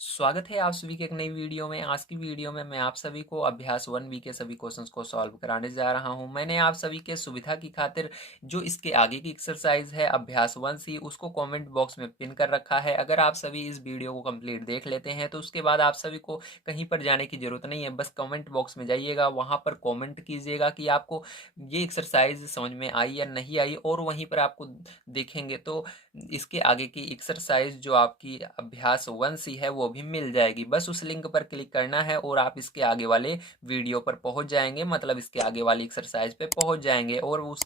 स्वागत है आप सभी के एक नई वीडियो में। आज की वीडियो में मैं आप सभी को अभ्यास 1 के सभी क्वेश्चंस को सॉल्व कराने जा रहा हूं। मैंने आप सभी के सुविधा की खातिर जो इसके आगे की एक्सरसाइज है अभ्यास 1C उसको कमेंट बॉक्स में पिन कर रखा है। अगर आप सभी इस वीडियो को कंप्लीट देख लेते हैं तो उसके बाद आप सभी को कहीं पर जाने की जरूरत नहीं है। बस कमेंट बॉक्स में जाइएगा, वहां पर कॉमेंट कीजिएगा कि आपको ये एक्सरसाइज समझ में आई या नहीं आई, और वहीं पर आपको देखेंगे तो इसके आगे की एक्सरसाइज जो आपकी अभ्यास 1C है वो भी मिल जाएगी। बस उस लिंक पर क्लिक करना है और आप इसके आगे वाले वीडियो पर पहुंच जाएंगे, मतलब इसके आगे वाली एक्सरसाइज पे पहुंच जाएंगे। और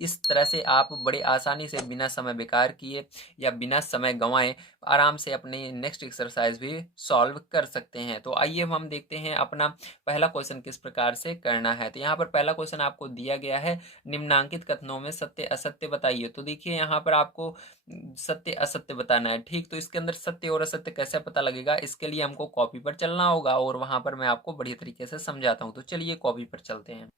इस तरह से आप बड़े आसानी से बिना समय बेकार किए या बिना समय गंवाए आराम से अपनी नेक्स्ट एक्सरसाइज भी सॉल्व कर सकते हैं। तो आइए हम देखते हैं अपना पहला क्वेश्चन किस प्रकार से करना है। तो यहाँ पर पहला क्वेश्चन आपको दिया गया है, निम्नांकित कथनों में सत्य असत्य बताइए। तो देखिए यहाँ पर आपको सत्य असत्य बताना है, ठीक। तो इसके अंदर सत्य और असत्य कैसे पता लगेगा, इसके लिए हमको कॉपी पर चलना होगा और वहां पर मैं आपको बढ़िया तरीके से समझाता हूँ। तो चलिए कॉपी पर चलते हैं।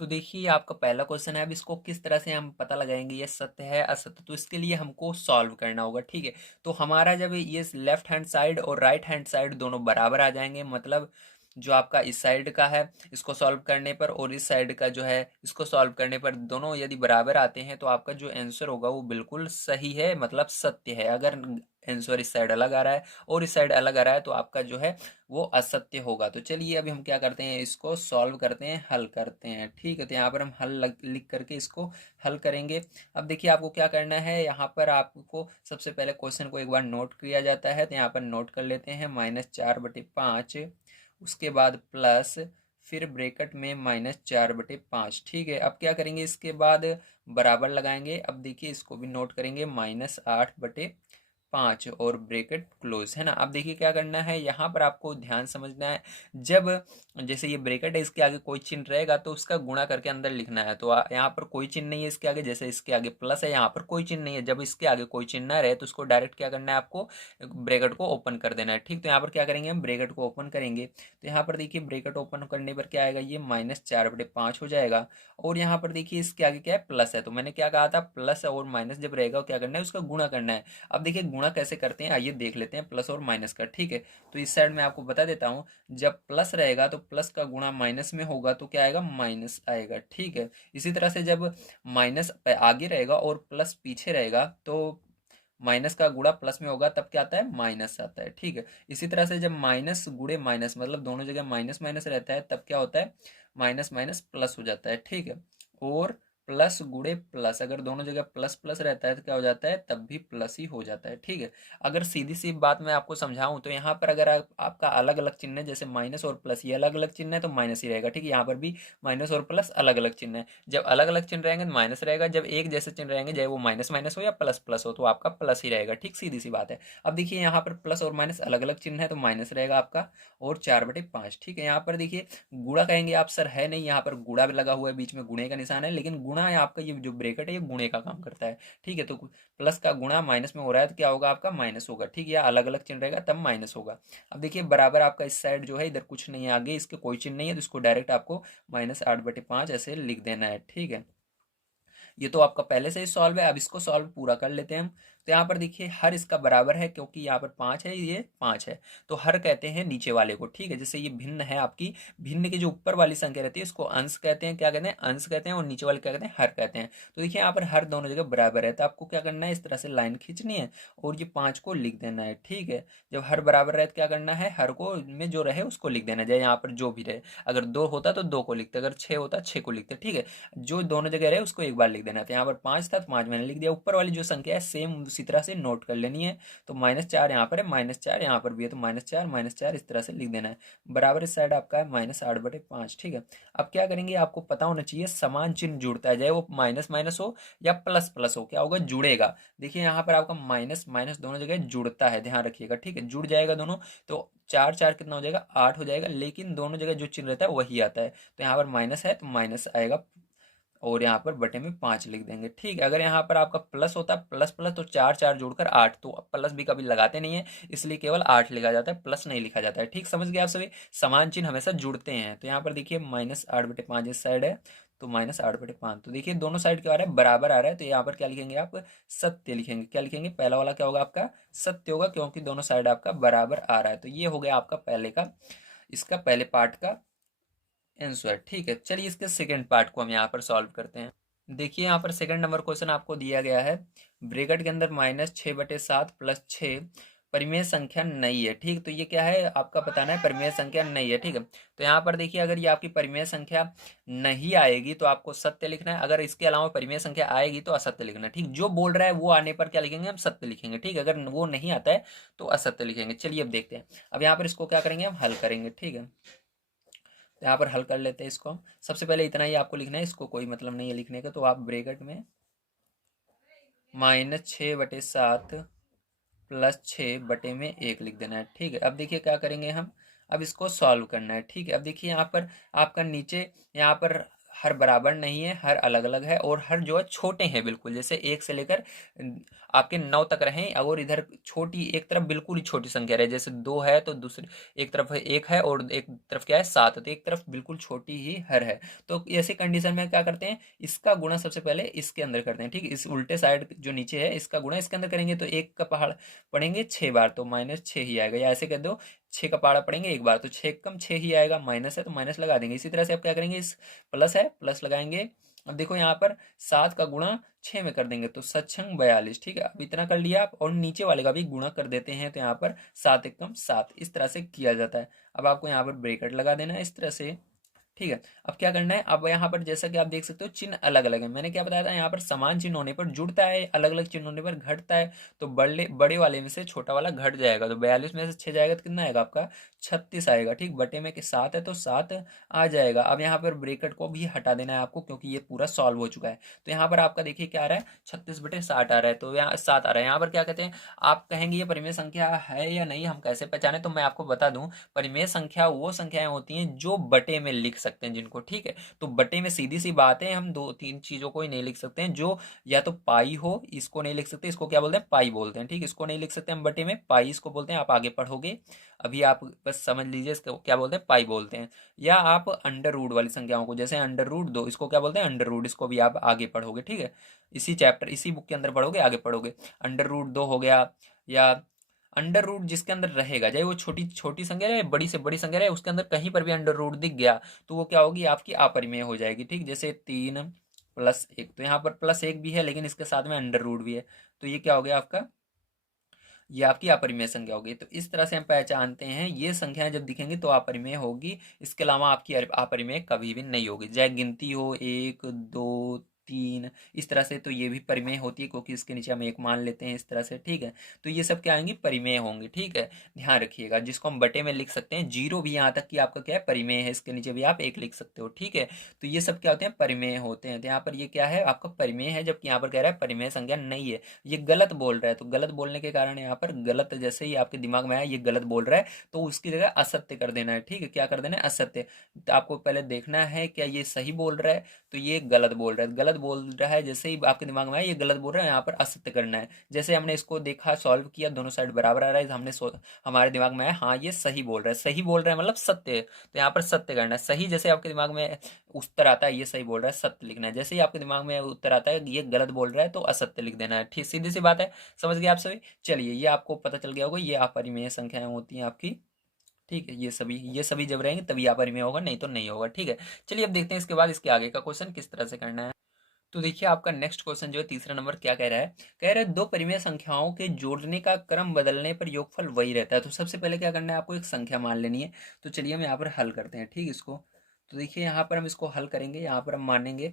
तो देखिए आपका पहला क्वेश्चन है, अब इसको किस तरह से हम पता लगाएंगे ये सत्य है असत्य। तो इसके लिए हमको सॉल्व करना होगा, ठीक है। तो हमारा जब ये लेफ्ट हैंड साइड और राइट हैंड साइड दोनों बराबर आ जाएंगे, मतलब जो आपका इस साइड का है इसको सॉल्व करने पर और इस साइड का जो है इसको सॉल्व करने पर दोनों यदि बराबर आते हैं तो आपका जो आंसर होगा वो बिल्कुल सही है, मतलब सत्य है। अगर आंसर इस साइड अलग आ रहा है और इस साइड अलग आ रहा है तो आपका जो है वो असत्य होगा। तो चलिए अभी हम क्या करते हैं, इसको सॉल्व करते हैं, हल करते हैं, ठीक है। तो यहाँ पर हम लिख करके इसको हल करेंगे। अब देखिए आपको क्या करना है, यहाँ पर आपको सबसे पहले क्वेश्चन को एक बार नोट किया जाता है। तो यहाँ पर नोट कर लेते हैं -4/5, उसके बाद प्लस, फिर ब्रैकेट में -4/5, ठीक है। अब क्या करेंगे, इसके बाद बराबर लगाएंगे। अब देखिए इसको भी नोट करेंगे, -8/5 और ब्रैकेट क्लोज, है ना। अब देखिए क्या करना है, यहाँ पर आपको ध्यान समझना है। जब जैसे ये ब्रैकेट है इसके आगे कोई चिन्ह रहेगा तो उसका गुणा करके अंदर लिखना है। तो यहाँ पर कोई चिन्ह नहीं है इसके आगे, जैसे इसके आगे प्लस है यहाँ पर कोई चिन्ह नहीं है। जब इसके आगे कोई चिन्ह ना रहे तो उसको डायरेक्ट क्या करना है, आपको ब्रैकेट को ओपन कर देना है, ठीक। तो यहाँ पर क्या करेंगे, हम ब्रैकेट को ओपन करेंगे। तो यहाँ पर देखिए ब्रैकेट ओपन करने पर क्या आएगा, ये -4/5 हो जाएगा। और यहाँ पर देखिए इसके आगे क्या है, प्लस है। तो मैंने क्या कहा था, प्लस और माइनस जब रहेगा क्या करना है, उसका गुणा करना है। अब देखिए गुणा कैसे करते हैं, आइए देख लेते हैं प्लस और माइनस का, ठीक है। तो इस साइड में आपको बता देता हूँ, जब प्लस रहेगा तो प्लस का गुणा माइनस में होगा तो क्या आएगा, माइनस आएगा, ठीक है। इसी तरह से जब माइनस आगे रहेगा और प्लस पीछे रहेगा तो माइनस का गुणा प्लस में होगा तब क्या आता है, माइनस आता है, ठीक है। इसी तरह से जब माइनस गुणे माइनस, मतलब दोनों जगह माइनस माइनस रहता है तब क्या होता है, माइनस माइनस प्लस हो जाता है, ठीक है। और प्लस गुणे प्लस, अगर दोनों जगह प्लस प्लस रहता है तो क्या हो जाता है, तब भी प्लस ही हो जाता है, ठीक है। अगर सीधी सी बात मैं आपको समझाऊं तो यहाँ पर अगर आपका अलग अलग चिन्ह है, जैसे माइनस और प्लस ये अलग अलग चिन्ह है तो माइनस ही रहेगा, ठीक है। यहाँ पर भी माइनस और प्लस अलग अलग चिन्ह है। जब अलग अलग चिन्ह रहेंगे तो माइनस रहेगा, जब एक जैसे चिन्ह रहेंगे चाहे वो माइनस माइनस हो या प्लस प्लस हो तो आपका प्लस ही रहेगा, ठीक, सीधी सी बात है। अब देखिए यहाँ पर प्लस और माइनस अलग अलग चिन्ह है तो माइनस रहेगा आपका और 4/5, ठीक है। यहाँ पर देखिए गुणा कहेंगे आप, सर है नहीं, यहाँ पर गुणा भी लगा हुआ है, बीच में गुणे का निशान है, लेकिन गुणा है आपका ये जो ब्रैकेट है ये गुणे का काम करता है, ठीक है। तो प्लस का गुणा माइनस में हो रहा है तो क्या होगा, आपका माइनस होगा, ठीक है। या अलग अलग चिन्ह रहेगा तब माइनस होगा। अब देखिए बराबर आपका इस साइड जो है इधर कुछ नहीं है, आगे इसके कोई चिन्ह नहीं है तो इसको डायरेक्ट आपको -8/5 ऐसे लिख देना है, ठीक है। ये तो आपका पहले से ही सॉल्व है, अब इसको सॉल्व पूरा कर लेते हैं हम। तो यहाँ पर देखिए हर इसका बराबर है क्योंकि यहाँ पर 5 है, ये 5 है, तो हर कहते हैं नीचे वाले को, ठीक है। जैसे ये भिन्न है आपकी, भिन्न की जो ऊपर वाली संख्या रहती है इसको अंश कहते हैं, क्या कहते हैं, अंश कहते हैं, और नीचे वाले क्या कहते हैं, हर कहते हैं। तो देखिए यहाँ पर हर दोनों जगह बराबर है तो आपको क्या करना है, इस तरह से लाइन खींचनी है और ये 5 को लिख देना है, ठीक है। जब हर बराबर रहे तो क्या करना है, हर को में जो रहे उसको लिख देना है, यहाँ पर जो भी रहे, अगर 2 होता तो 2 को लिखते, अगर 6 होता 6 को लिखते, ठीक है। जो दोनों जगह रहे उसको एक बार लिख देना। तो यहाँ पर 5 था तो 5 मैंने लिख दिया। ऊपर वाली जो संख्या है सेम उसी तरह से नोट कर लेनी है। तो -4 यहाँ पर है, -4 यहाँ पर भी है, तो -4 इस तरह से लिख देना है। बराबर इस साइड आपका है -8/5, ठीक है। अब क्या करेंगे, आपको पता होना चाहिए समान चिन्ह जुड़ता है, चाहे वो माइनस माइनस हो या प्लस प्लस हो, क्या होगा, जुड़ेगा। देखिए यहाँ पर आपका माइनस माइनस दोनों जगह जुड़ता है, ध्यान रखिएगा, ठीक है, जुड़ जाएगा दोनों। तो 4 4 कितना हो जाएगा, 8 हो जाएगा, लेकिन दोनों जगह जो चिन्ह रहता है वही आता है। तो यहाँ पर माइनस है तो माइनस आएगा, और यहाँ पर बटे में 5 लिख देंगे। ठीक है, अगर यहाँ पर आपका प्लस होता प्लस प्लस तो 4 4 जोड़कर 8, तो प्लस भी कभी लगाते नहीं है, इसलिए केवल 8 लिखा जाता है, प्लस नहीं लिखा जाता है। ठीक, समझ गए आप सभी, समान चिन्ह हमेशा जुड़ते हैं। तो यहाँ पर देखिए -8/5 इस साइड है, तो -8/5, तो देखिए दोनों साइड क्या आ रहा है, बराबर आ रहा है, तो यहाँ पर क्या लिखेंगे आप, सत्य लिखेंगे। क्या लिखेंगे, पहला वाला क्या होगा आपका, सत्य होगा, क्योंकि दोनों साइड आपका बराबर आ रहा है। तो ये हो गया आपका पहले का, इसका पहले पार्ट का आंसर। ठीक है, चलिए इसके सेकंड पार्ट को हम यहाँ पर सॉल्व करते हैं। देखिए यहाँ पर सेकंड नंबर क्वेश्चन आपको दिया गया है, ब्रैकेट के अंदर -6/7 + 6 परिमेय संख्या नहीं है। ठीक, तो ये क्या है आपका बताना है, परिमेय संख्या नहीं है। ठीक है, तो यहाँ पर देखिए अगर ये आपकी परिमेय संख्या नहीं आएगी तो आपको सत्य लिखना है, अगर इसके अलावा परिमेय संख्या आएगी तो असत्य लिखना है। ठीक, जो बोल रहा है वो आने पर क्या लिखेंगे, हम सत्य लिखेंगे। ठीक, अगर वो नहीं आता है तो असत्य लिखेंगे। चलिए अब देखते हैं, अब यहाँ पर इसको क्या करेंगे, हम हल करेंगे। ठीक है, तो यहाँ पर हल कर लेते हैं इसको हम। सबसे पहले इतना ही आपको लिखना है, इसको कोई मतलब नहीं है लिखने का, तो आप ब्रैकेट में -6/7 + 6/1 लिख देना है। ठीक है, अब देखिए क्या करेंगे हम, अब इसको सॉल्व करना है। ठीक है, अब देखिए यहाँ पर आपका नीचे यहाँ पर हर बराबर नहीं है, हर अलग अलग है, और हर जो है छोटे हैं बिल्कुल, जैसे 1 से लेकर आपके 9 तक रहें, और इधर छोटी एक तरफ बिल्कुल ही छोटी संख्या रहे, जैसे 2 है तो दूसरी एक तरफ 1 है और एक तरफ क्या है 7, तो एक तरफ बिल्कुल छोटी ही हर है। तो ऐसी कंडीशन में क्या करते हैं, इसका गुणा सबसे पहले इसके अंदर करते हैं। ठीक, इस उल्टे साइड जो नीचे है इसका गुणा इसके अंदर करेंगे, तो 1 का पहाड़ पढ़ेंगे 6 बार तो -6 ही आएगा, या ऐसे कह दो 6 का पहाड़ा पढ़ेंगे एक बार तो 6 कम 6 ही आएगा, माइनस है तो माइनस लगा देंगे। इसी तरह से आप क्या करेंगे, इस प्लस है प्लस लगाएंगे। अब देखो यहाँ पर 7 का गुणा 6 में कर देंगे तो 7×6 = 42। ठीक है, अब इतना कर लिया आप, और नीचे वाले का भी गुणा कर देते हैं, तो यहाँ पर 7 एकम 7, इस तरह से किया जाता है। अब आपको यहाँ पर ब्रैकेट लगा देना है इस तरह से। ठीक है, अब क्या करना है, अब यहाँ पर जैसा कि आप देख सकते हो चिन्ह अलग अलग है, मैंने क्या बताया था, यहाँ पर समान चिन्ह होने पर जुड़ता है, अलग अलग चिन्ह होने पर घटता है। तो बड़े बड़े वाले में से छोटा वाला घट जाएगा, तो 42 में से 6 जाएगा तो कितना आएगा आपका, 36 आएगा। ठीक, बटे में के 7 है तो 7 आ जाएगा। अब यहाँ पर ब्रैकेट को भी हटा देना है आपको, क्योंकि ये पूरा सॉल्व हो चुका है। तो यहाँ पर आपका देखिए क्या आ रहा है, 36/60 आ रहा है, तो यहाँ 7 आ रहा है। यहाँ पर क्या कहते हैं, आप कहेंगे ये परिमेय संख्या है या नहीं, हम कैसे पहचाने, तो मैं आपको बता दूं, परिमेय संख्या वो संख्याएं होती हैं जो बटे में लिख सकते हैं जिनको। ठीक है, तो बटे में सीधी सी बात है, हम 2 3 चीजों को ही नहीं लिख सकते हैं, जो या तो पाई हो, इसको नहीं लिख सकते, इसको क्या बोलते हैं, पाई बोलते हैं। ठीक, इसको नहीं लिख सकते हम बटे में, पाई इसको बोलते हैं, आप आगे पढ़ोगे, अभी आप बस समझ लीजिए इसको क्या बोलते हैं, पाई बोलते हैं। या आप अंडर रूट वाली संख्याओं को, जैसे √2 इसको क्या बोलते हैं, अंडर रूट, इसको भी आप आगे पढ़ोगे। ठीक है, इसी चैप्टर इसी बुक के अंदर पढ़ोगे, आगे पढ़ोगे। √2 हो गया, या अंडर रूट जिसके अंदर रहेगा, चाहे वो छोटी छोटी संख्या रहे, बड़ी से बड़ी संख्या रहे, उसके अंदर कहीं पर भी अंडर रूट दिख गया तो वो क्या होगी, आपकी अपरिमेय हो जाएगी। ठीक, जैसे 3+1, तो यहाँ पर +1 भी है लेकिन इसके साथ में अंडर रूट भी है, तो ये क्या हो गया आपका, ये आपकी अपरिमेय संख्या होगी। तो इस तरह से हम पहचानते हैं ये संख्याएं जब दिखेंगी तो अपरिमेय होगी, इसके अलावा आपकी अपरिमेय कभी भी नहीं होगी। चाहे गिनती हो 1 2 3 इस तरह से, तो ये भी परिमेय होती है, क्योंकि इसके नीचे हम 1 मान लेते हैं इस तरह से। ठीक है, तो ये सब क्या आएंगी, परिमेय होंगी। ठीक है, ध्यान रखिएगा, जिसको हम बटे में लिख सकते हैं, 0 भी यहाँ तक कि आपका क्या है, परिमेय है, इसके नीचे भी आप 1 लिख सकते हो। ठीक है, तो ये सब क्या होते हैं, परिमेय होते हैं। तो यहाँ पर ये क्या है, आपका परिमेय है, जबकि यहाँ पर कह रहा है परिमेय संख्या नहीं है, ये गलत बोल रहा है। तो गलत बोलने के कारण यहाँ पर गलत, जैसे ही आपके दिमाग में आया ये गलत बोल रहा है, तो उसकी जगह असत्य कर देना है। ठीक है, क्या कर देना है, असत्य। तो आपको पहले देखना है क्या ये सही बोल रहा है, तो ये गलत बोल रहा है, गलत बोल रहा है, जैसे ही आपके दिमाग में आया ये गलत बोल रहा है, यहाँ पर असत्य करना है। जैसे हमने इसको देखा, सॉल्व किया, दोनों साइड बराबर आ रहा है, हमने हमारे दिमाग में आया हाँ ये सही बोल रहा है, सही बोल रहा है मतलब सत्य है, तो यहाँ पर सत्य करना है। सही जैसे आपके दिमाग में उत्तर आता है ये सही बोल रहा है, सत्य लिखना है। जैसे ही आपके दिमाग में उत्तर आता है ये गलत बोल रहा है, तो असत्य लिख देना है। ठीक, सीधी सी बात है, समझ गए आप सभी। चलिए, ये आपको पता चल गया होगा, ये अपरिमेय संख्याएं होती हैं आपकी। ठीक है, ये सभी जब रहेंगे तभी अपरिमेय होगा, नहीं तो नहीं होगा। ठीक है, चलिए अब देखते हैं इसके बाद इसके आगे का क्वेश्चन किस तरह से करना है। तो देखिए आपका नेक्स्ट क्वेश्चन जो है तीसरा नंबर क्या कह रहा है, कह रहा है दो परिमेय संख्याओं के जोड़ने का क्रम बदलने पर योगफल वही रहता है। तो सबसे पहले क्या करना है, आपको एक संख्या मान लेनी है। तो चलिए हम यहाँ पर हल करते हैं। ठीक, इसको तो देखिए यहाँ पर हम इसको हल करेंगे, यहाँ पर हम मानेंगे।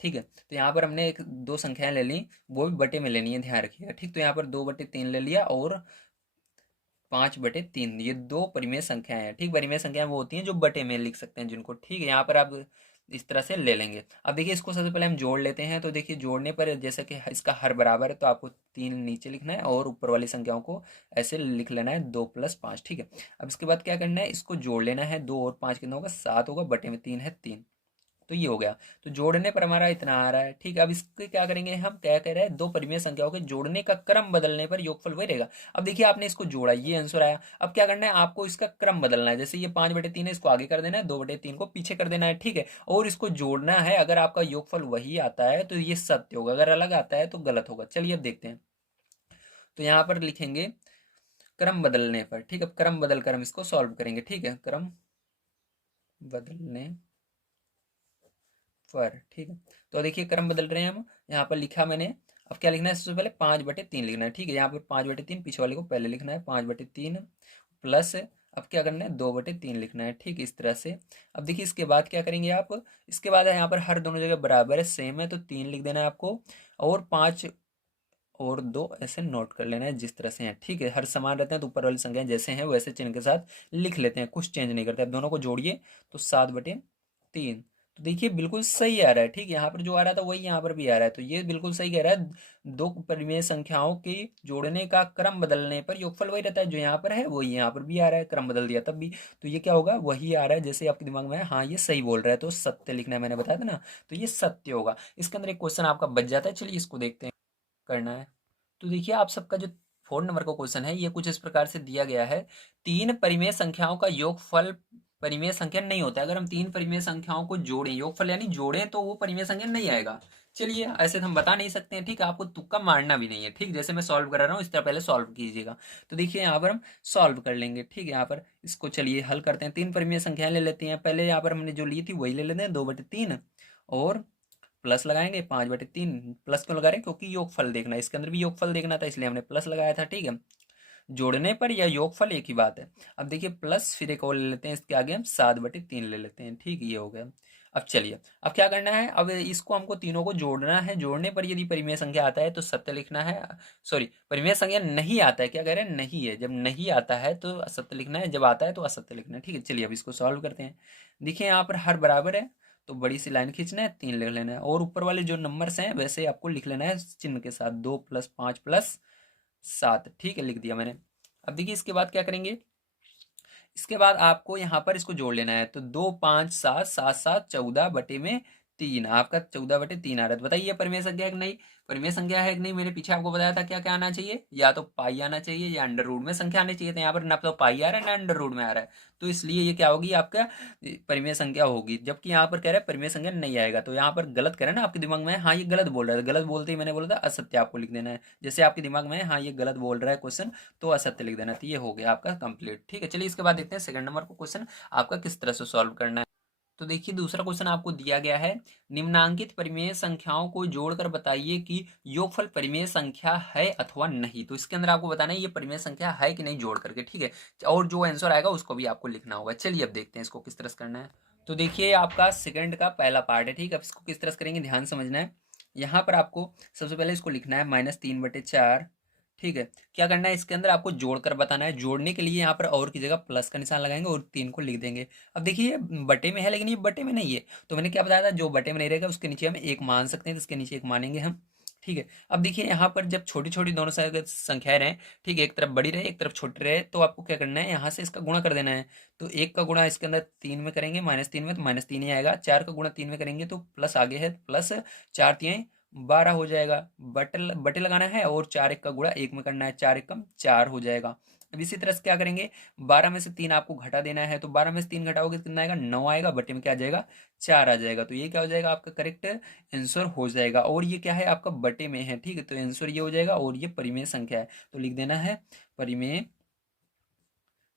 ठीक है, तो यहाँ पर हमने एक दो संख्याएं ले ली, वो भी बटे में लेनी है, ध्यान रखिएगा। ठीक, तो यहाँ पर 2/3 ले लिया और 5/3, ये दो परिमेय संख्याएं हैं। ठीक, परिमेय संख्याएं वो होती हैं जो बटे में लिख सकते हैं जिनको। ठीक है, यहाँ पर आप इस तरह से ले लेंगे। अब देखिए इसको सबसे पहले हम जोड़ लेते हैं। तो देखिए जोड़ने पर जैसे कि इसका हर बराबर है, तो आपको 3 नीचे लिखना है और ऊपर वाली संख्याओं को ऐसे लिख लेना है, 2+5। ठीक है, अब इसके बाद क्या करना है, इसको जोड़ लेना है, 2 और 5 कितना होगा, 7 होगा, बटे में 3 है 3, तो ये हो गया। तो जोड़ने पर हमारा इतना आ रहा है, ठीक है। अब इसके क्या करेंगे, हम क्या कह रहे हैं, दो परिमेय संख्याओं के जोड़ने का क्रम बदलने पर योगफल वही रहेगा। अब देखिए आपने इसको जोड़ा, ये आंसर आया। अब क्या करना है, आपको इसका क्रम बदलना है। जैसे ये 5/3 है, इसको आगे कर देना है, 2/3 को पीछे कर देना है, ठीक है। और इसको जोड़ना है। अगर आपका योगफल वही आता है तो ये सत्य होगा, अगर अलग आता है तो गलत होगा। चलिए अब देखते हैं। तो यहाँ पर लिखेंगे क्रम बदलने पर, ठीक है। क्रम बदल कर हम इसको सॉल्व करेंगे, ठीक है। क्रम बदलने पर, ठीक है। तो देखिए क्रम बदल रहे हैं हम, यहाँ पर लिखा मैंने। अब क्या लिखना है, सबसे पहले 5/3 लिखना है, ठीक है। यहाँ पर 5/3 पीछे वाले को पहले लिखना है, 5/3 प्लस अब क्या करना है, 2/3 लिखना है, ठीक है, इस तरह से। अब देखिए इसके बाद क्या करेंगे आप, इसके बाद यहाँ पर हर दोनों जगह बराबर है, सेम है, तो 3 लिख देना है आपको। और 5 और 2 ऐसे नोट कर लेना है, जिस तरह से हैं, ठीक है। हर समान रहते हैं तो ऊपर वाली संख्याएं जैसे हैं वैसे चिन्ह के साथ लिख लेते हैं, कुछ चेंज नहीं करते। अब दोनों को जोड़िए तो 7/3। तो देखिए बिल्कुल सही आ रहा है, ठीक है। यहाँ पर जो आ रहा था वही यहाँ पर भी आ रहा है, तो ये बिल्कुल सही कह रहा है। दो परिमेय संख्याओं के जोड़ने का क्रम बदलने पर योगफल वही रहता है, जो यहाँ पर है वही यहाँ पर भी आ रहा है, क्रम बदल दिया तब भी। तो ये क्या होगा, वही आ रहा है जैसे आपके दिमाग में है। हाँ ये सही बोल रहा है, तो सत्य लिखना है, मैंने बताया था ना। तो ये सत्य होगा। इसके अंदर एक क्वेश्चन आपका बच जाता है, चलिए इसको देखते हैं, करना है। तो देखिए आप सबका जो 4 नंबर का क्वेश्चन है, ये कुछ इस प्रकार से दिया गया है। तीन परिमेय संख्याओं का योगफल परिमेय संख्या नहीं होता है। अगर हम तीन परिमेय संख्याओं को जोड़ें, योगफल यानी जोड़ें, तो वो परिमेय संख्या नहीं आएगा। चलिए ऐसे तो हम बता नहीं सकते हैं, ठीक है। आपको तुक्का मारना भी नहीं है, ठीक। जैसे मैं सॉल्व कर रहा हूँ इस तरह पहले सॉल्व कीजिएगा। तो देखिए यहाँ पर हम सॉल्व कर लेंगे, ठीक है। यहाँ पर इसको चलिए हल करते हैं। तीन परिमेय संख्याएं ले लेती हैं, पहले यहाँ पर हमने जो ली थी वही ले लेते हैं, 2/3 और प्लस लगाएंगे 5/3। प्लस क्यों लगा रहे हैं, क्योंकि योगफल देखना है, इसके अंदर भी योगफल देखना था, इसलिए हमने प्लस लगाया था, ठीक है। जोड़ने पर या योगफल एक ही बात है। अब देखिए प्लस, फिर एक और ले लेते हैं, इसके आगे हम 7/3 ले लेते हैं, ठीक, ये हो गया। अब चलिए, अब क्या करना है, अब इसको हमको तीनों को जोड़ना है। जोड़ने पर यदि परिमेय संख्या आता है तो सत्य लिखना है। सॉरी, परिमेय संख्या नहीं आता है, क्या कह रहे हैं, नहीं है। जब नहीं आता है तो असत्य लिखना है, जब आता है तो असत्य लिखना है, ठीक है। चलिए अब इसको सॉल्व करते हैं। देखिए यहाँ पर हर बराबर है, तो बड़ी सी लाइन खींचना है, 3 लिख लेना है। और ऊपर वाले जो नंबर्स हैं वैसे आपको लिख लेना है चिन्ह के साथ, 2 + 5 + 7, ठीक है, लिख दिया मैंने। अब देखिए इसके बाद क्या करेंगे, इसके बाद आपको यहाँ पर इसको जोड़ लेना है। तो 2 5 7 7 7 14/3 आपका 14/3 आ रहा है। तो बताइए परिमेय संख्या है कि नहीं, परिमेय संख्या है कि नहीं। मैंने पीछे आपको बताया था क्या क्या आना चाहिए, या तो पाई आना चाहिए या अंडर रूट में संख्या आनी चाहिए। तो यहाँ पर ना तो पाई आ रहा है ना अंडर रूट में आ रहा है, तो इसलिए ये क्या होगी, आपका परिमेय संख्या होगी। जबकि यहाँ पर कह रहा है परिमेय संख्या नहीं आएगा, तो यहाँ पर गलत कह रहा है ना आपके दिमाग में, हाँ ये गलत बोल रहा है। गलत बोलते ही मैंने बोला था असत्य आपको लिख देना है। जैसे आपके दिमाग में हाँ ये गलत बोल रहा है क्वेश्चन, तो असत्य लिख देना। तो ये हो गया आपका कंप्लीट, ठीक है। चलिए इसके बाद देखते हैं सेकंड नंबर को क्वेश्चन आपका किस तरह से सॉल्व करना है। तो देखिए दूसरा क्वेश्चन आपको दिया गया है, निम्नांकित परिमेय संख्याओं को जोड़कर बताइए कि योगफल परिमेय संख्या है अथवा नहीं। तो इसके अंदर आपको बताना है ये परिमेय संख्या है कि नहीं जोड़ करके, ठीक है। और जो आंसर आएगा उसको भी आपको लिखना होगा। चलिए अब देखते हैं इसको किस तरह से करना है। तो देखिए आपका सेकंड का पहला पार्ट है, ठीक है। अब इसको किस तरह से करेंगे, ध्यान समझना है। यहाँ पर आपको सबसे पहले इसको लिखना है -3/4, ठीक है। क्या करना है, इसके अंदर आपको जोड़कर बताना है। जोड़ने के लिए यहाँ पर और की जगह प्लस का निशान लगाएंगे और 3 को लिख देंगे। अब देखिए ये बटे में है, लेकिन ये बटे में नहीं है। तो मैंने क्या बताया था, जो बटे में नहीं रहेगा उसके नीचे हम 1 मान सकते हैं, तो इसके नीचे 1 मानेंगे हम, ठीक है। अब देखिए यहाँ पर जब छोटी छोटी दोनों संख्याएं रहें, ठीक है, एक तरफ बड़ी रहे एक तरफ छोटी रहे, तो आपको क्या करना है, यहाँ से इसका गुणा कर देना है। तो 1 का गुणा इसके अंदर 3 में करेंगे, -3 में, तो -3 ही आएगा। 4 का गुणा 3 में करेंगे तो प्लस आगे है, प्लस 4 × 3 = 12 हो जाएगा। बटे बटे लगाना है और 4 × 1 का गुणा 1 में करना है, 4 × 1 = 4 हो जाएगा। अब इसी तरह से क्या करेंगे, 12 में से 3 आपको घटा देना है। तो 12 में से 3 घटाओगे तो कितना आएगा, 9 आएगा। बटे में क्या आ जाएगा, 4 आ जाएगा। तो ये क्या हो जाएगा, आपका करेक्ट आंसर हो जाएगा। और ये क्या है, आपका बटे में है, ठीक है। तो आंसर ये हो जाएगा। और ये परिमेय संख्या है, तो लिख देना है परिमेय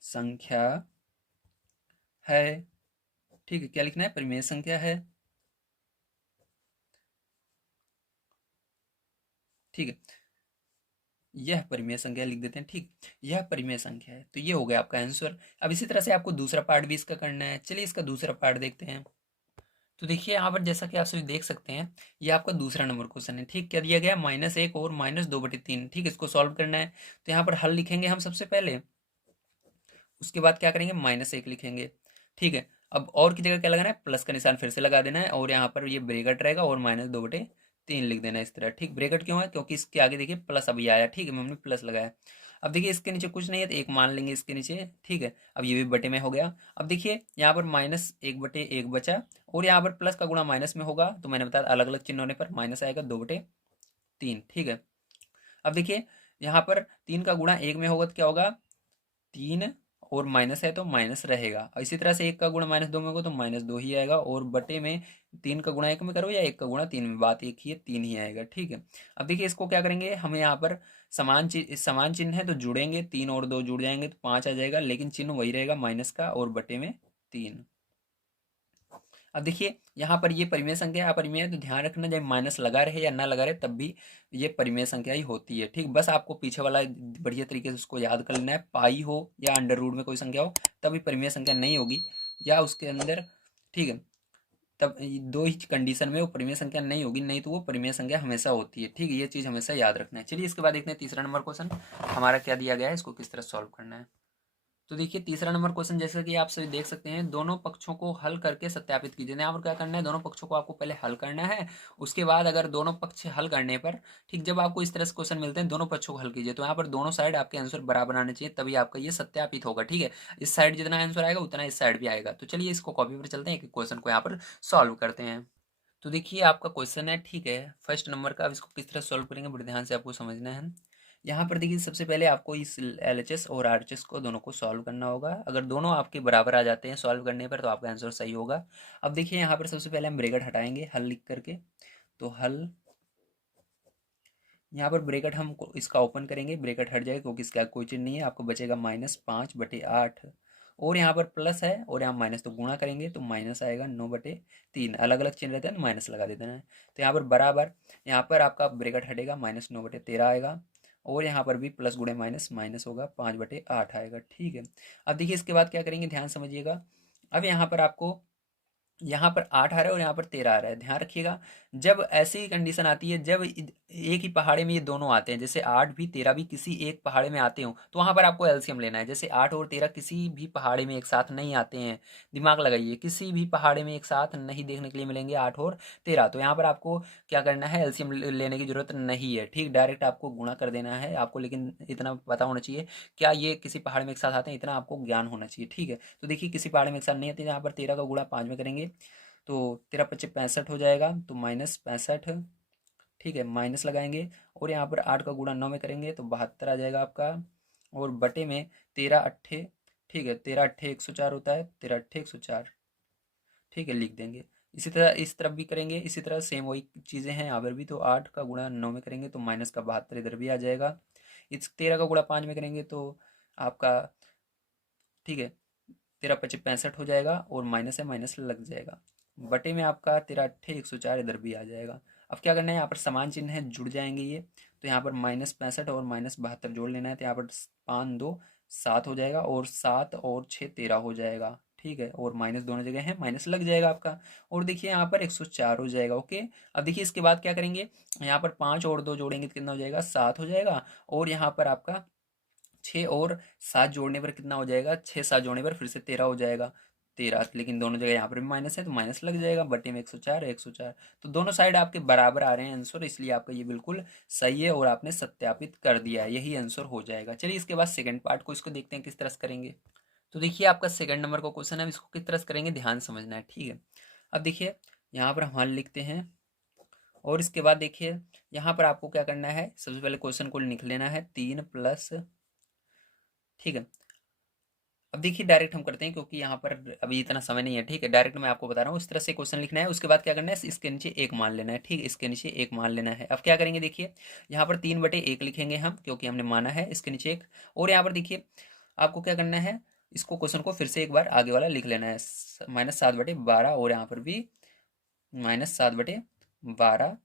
संख्या है, ठीक है। क्या लिखना है, परिमेय संख्या है, ठीक है। यह परिमेय संख्या लिख देते हैं, ठीक। यह परिमेय संख्या है, तो ये हो गया आपका आंसर। अब इसी तरह से आपको दूसरा पार्ट भी इसका करना है। चलिए इसका दूसरा पार्ट देखते हैं। तो देखिए यहाँ पर जैसा कि आप सभी देख सकते हैं, ये आपका दूसरा नंबर क्वेश्चन है, ठीक। क्या दिया गया, -1 और -2/3, ठीक। इसको सॉल्व करना है। तो यहाँ पर हल लिखेंगे हम सबसे पहले, उसके बाद क्या करेंगे, -1 लिखेंगे, ठीक है। अब और की जगह क्या लगाना है, प्लस का निशान फिर से लगा देना है। और यहाँ पर ये ब्रेकेट रहेगा और -2/3 लिख देना है इस तरह, ठीक। ब्रेकेट क्यों है, क्योंकि इसके आगे देखिए प्लस अभी आया, ठीक है, हमने प्लस लगाया। अब देखिए इसके नीचे कुछ नहीं है तो एक मान लेंगे इसके नीचे, ठीक है। अब ये भी बटे में हो गया। अब देखिए यहाँ पर -1/1 बचा, और यहाँ पर प्लस का गुणा माइनस में होगा, तो मैंने बताया अलग अलग चिन्ह होने पर माइनस आएगा 2/3, ठीक है। अब देखिए यहाँ पर 3 का गुणा 1 में होगा तो क्या होगा, 3, और माइनस है तो माइनस रहेगा। और इसी तरह से 1 का गुणा -2 में होगा तो -2 ही आएगा, और बटे में 3 का गुणा 1 में करो या 1 का गुणा 3 में, बात एक ही है, 3 ही आएगा, ठीक है। अब देखिए इसको क्या करेंगे, हमें यहाँ पर समान चिन्ह है तो जुड़ेंगे, 3 और 2 जुड़ जाएंगे तो 5 आ जाएगा, लेकिन चिन्ह वही रहेगा माइनस का और बटे में 3। अब देखिए यहाँ पर ये परिमेय संख्या है, अपरिमेय है, तो ध्यान रखना जब माइनस लगा रहे या ना लगा रहे तब भी ये परिमेय संख्या ही होती है, ठीक। बस आपको पीछे वाला बढ़िया तरीके से उसको याद कर लेना है, पाई हो या अंडर रूट में कोई संख्या हो तभी परिमेय संख्या नहीं होगी, या उसके अंदर, ठीक है, तब दो ही कंडीशन में वो परिमेय संख्या नहीं होगी, नहीं तो वो परिमेय संख्या हमेशा होती है, ठीक है। ये चीज़ हमेशा याद रखना है। चलिए इसके बाद देखते हैं तीसरा नंबर क्वेश्चन हमारा क्या दिया गया है, इसको किस तरह सॉल्व करना है। तो देखिए तीसरा नंबर क्वेश्चन जैसा कि आप सभी देख सकते हैं, दोनों पक्षों को हल करके सत्यापित कीजिए। यहाँ पर क्या करना है, दोनों पक्षों को आपको पहले हल करना है, उसके बाद अगर दोनों पक्ष हल करने पर, ठीक, जब आपको इस तरह से क्वेश्चन मिलते हैं दोनों पक्षों को हल कीजिए, तो यहाँ पर दोनों साइड आपके आंसर बराबर आने चाहिए, तभी आपका ये सत्यापित होगा, ठीक है। इस साइड जितना आंसर आएगा उतना इस साइड भी आएगा। तो चलिए इसको कॉपी पर चलते हैं, एक क्वेश्चन को यहाँ पर सॉल्व करते हैं। तो देखिए आपका क्वेश्चन है, ठीक है, फर्स्ट नंबर का। अब इसको किस तरह सॉल्व करेंगे बड़े ध्यान से आपको समझना है। यहाँ पर देखिए सबसे पहले आपको इस LHS और RHS को दोनों को सॉल्व करना होगा। अगर दोनों आपके बराबर आ जाते हैं सॉल्व करने पर तो आपका आंसर सही होगा। अब देखिए यहाँ पर सबसे पहले हम ब्रैकेट हटाएंगे हल लिख करके, तो हल, यहाँ पर ब्रैकेट हम इसका ओपन करेंगे, ब्रैकेट हट जाएगा क्योंकि इसका कोई चिन्ह नहीं है, आपको बचेगा -5/8, और यहाँ पर प्लस है और यहाँ माइनस, तो गुणा करेंगे तो माइनस आएगा 9/3। अलग अलग चिन्ह रहते हैं माइनस लगा देते हैं, तो यहाँ पर बराबर, यहाँ पर आपका ब्रैकेट हटेगा -9/13 आएगा, और यहाँ पर भी प्लस गुणे माइनस माइनस होगा, 5/8 आएगा, ठीक है। अब देखिए इसके बाद क्या करेंगे, ध्यान समझिएगा। अब यहाँ पर आपको, यहाँ पर 8 आ रहा है और यहाँ पर 13 आ रहा है, ध्यान रखिएगा। जब ऐसी कंडीशन आती है जब एक ही पहाड़े में ये दोनों आते हैं, जैसे 8 भी 13 भी किसी एक पहाड़े में आते हो, तो वहां पर आपको एलसीएम लेना है। जैसे 8 और 13 किसी भी पहाड़े में एक साथ नहीं आते हैं, दिमाग लगाइए, किसी भी पहाड़े में एक साथ नहीं देखने के लिए मिलेंगे 8 और 13, तो यहाँ पर आपको क्या करना है, एलसीएम लेने की जरूरत नहीं है, ठीक, डायरेक्ट आपको गुणा कर देना है आपको। लेकिन इतना पता होना चाहिए क्या ये किसी पहाड़ में एक साथ आते हैं, इतना आपको ज्ञान होना चाहिए, ठीक है। तो देखिए किसी पहाड़ में एक साथ नहीं आते, यहाँ पर 13 का गुणा 5 में करेंगे तो 13×5 65 हो जाएगा, तो -65, ठीक है, माइनस लगाएंगे, और यहाँ पर 8 का गुणा 9 में करेंगे तो 72 आ जाएगा आपका, और बटे में 13×8, ठीक है, 13×8 104 होता है, 13×8 104, ठीक है, लिख देंगे। इसी तरह इस तरफ भी करेंगे, इसी तरह सेम वही चीज़ें हैं यहाँ पर भी, तो 8 का गुणा 9 में करेंगे तो माइनस का 72 इधर भी आ जाएगा। इस 13 का गुणा 5 में करेंगे तो आपका, ठीक है, 13×5 65 हो जाएगा, और माइनस है माइनस लग जाएगा, बटे में आपका 13×8 104 इधर भी आ जाएगा। अब क्या करना है, यहाँ पर समान चिन्ह है, जुड़ जाएंगे ये, तो यहाँ पर -65 और -72 जोड़ लेना है, तो यहाँ पर 5 2 7 हो जाएगा, और 7 और 6 13 हो जाएगा, ठीक है, और माइनस दोनों जगह है, माइनस लग जाएगा आपका, और देखिए यहाँ पर 104 हो जाएगा, ओके। अब देखिए इसके बाद क्या करेंगे, यहाँ पर 5 और 2 जोड़ेंगे तो कितना हो जाएगा, 7 हो जाएगा, और यहाँ पर आपका 6 और 7 जोड़ने पर कितना हो जाएगा, 6 7 जोड़ने पर फिर से 13 हो जाएगा, 13, लेकिन दोनों जगह यहाँ पर भी माइनस है तो माइनस लग जाएगा, बटे में 104 है, 104, तो दोनों साइड आपके बराबर आ रहे हैं आंसर, इसलिए आपका ये बिल्कुल सही है और आपने सत्यापित कर दिया है, यही आंसर हो जाएगा। चलिए इसके बाद सेकंड पार्ट को इसको देखते हैं किस तरह से करेंगे। तो देखिए आपका सेकंड नंबर का क्वेश्चन है, इसको किस तरह से करेंगे ध्यान समझना है, ठीक है। अब देखिए यहाँ पर हम हल लिखते हैं, और इसके बाद देखिए यहाँ पर आपको क्या करना है, सबसे पहले क्वेश्चन को लिख लेना है 3 प्लस, ठीक है। अब देखिए डायरेक्ट हम करते हैं क्योंकि यहाँ पर अभी इतना समय नहीं है, ठीक है, डायरेक्ट मैं आपको बता रहा हूँ इस तरह से क्वेश्चन लिखना है, उसके बाद क्या करना है, इसके नीचे एक मान लेना है, ठीक, इसके नीचे एक मान लेना है। अब क्या करेंगे, देखिए यहाँ पर 3/1 लिखेंगे हम क्योंकि हमने माना है इसके नीचे एक, और यहाँ पर देखिए आपको क्या करना है, इसको क्वेश्चन को फिर से एक बार आगे वाला लिख लेना है, -7/12, और यहाँ पर भी -7/12,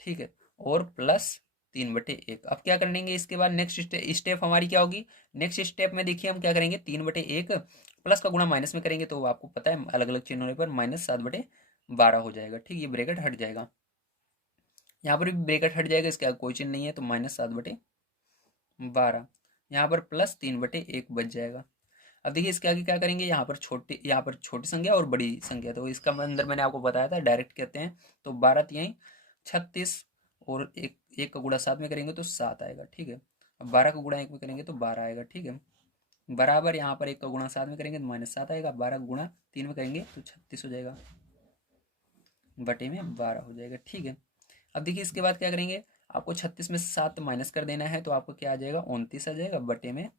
ठीक है, और +3/1। अब क्या करेंगे इसके बाद नेक्स्ट स्टेप हमारी क्या होगी, नेक्स्ट स्टेप में देखिए हम क्या करेंगे, 3/1 प्लस का गुणा माइनस में करेंगे तो आपको पता है अलग अलग चिन्ह होने पर -7/12 हो जाएगा, ठीक, ये ब्रैकेट हट जाएगा, यहाँ पर भी ब्रैकेट हट जाएगा, इसके आगे कोई चिन्ह नहीं है तो -7/12, यहाँ पर +3/1 बच जाएगा। अब देखिए इसके आगे क्या करेंगे, यहाँ पर छोटी संख्या और बड़ी संख्या, तो इसका अंदर मैंने आपको बताया था डायरेक्ट कहते हैं, तो 12 तिहाई 36, और एक एक का गुणा 7 में करेंगे तो 7 आएगा, ठीक है। अब 12 का गुणा 1 में करेंगे तो 12 आएगा, ठीक है। बराबर यहाँ पर 1 का गुणा 7 में करेंगे तो -7 आएगा, 12 का गुणा 3 में करेंगे तो 36 हो जाएगा, बटे में 12 हो जाएगा, ठीक है। अब देखिए इसके बाद क्या करेंगे, आपको 36 में से 7 माइनस कर देना है, तो आपको क्या आ जाएगा, 29 आ जाएगा, बटे में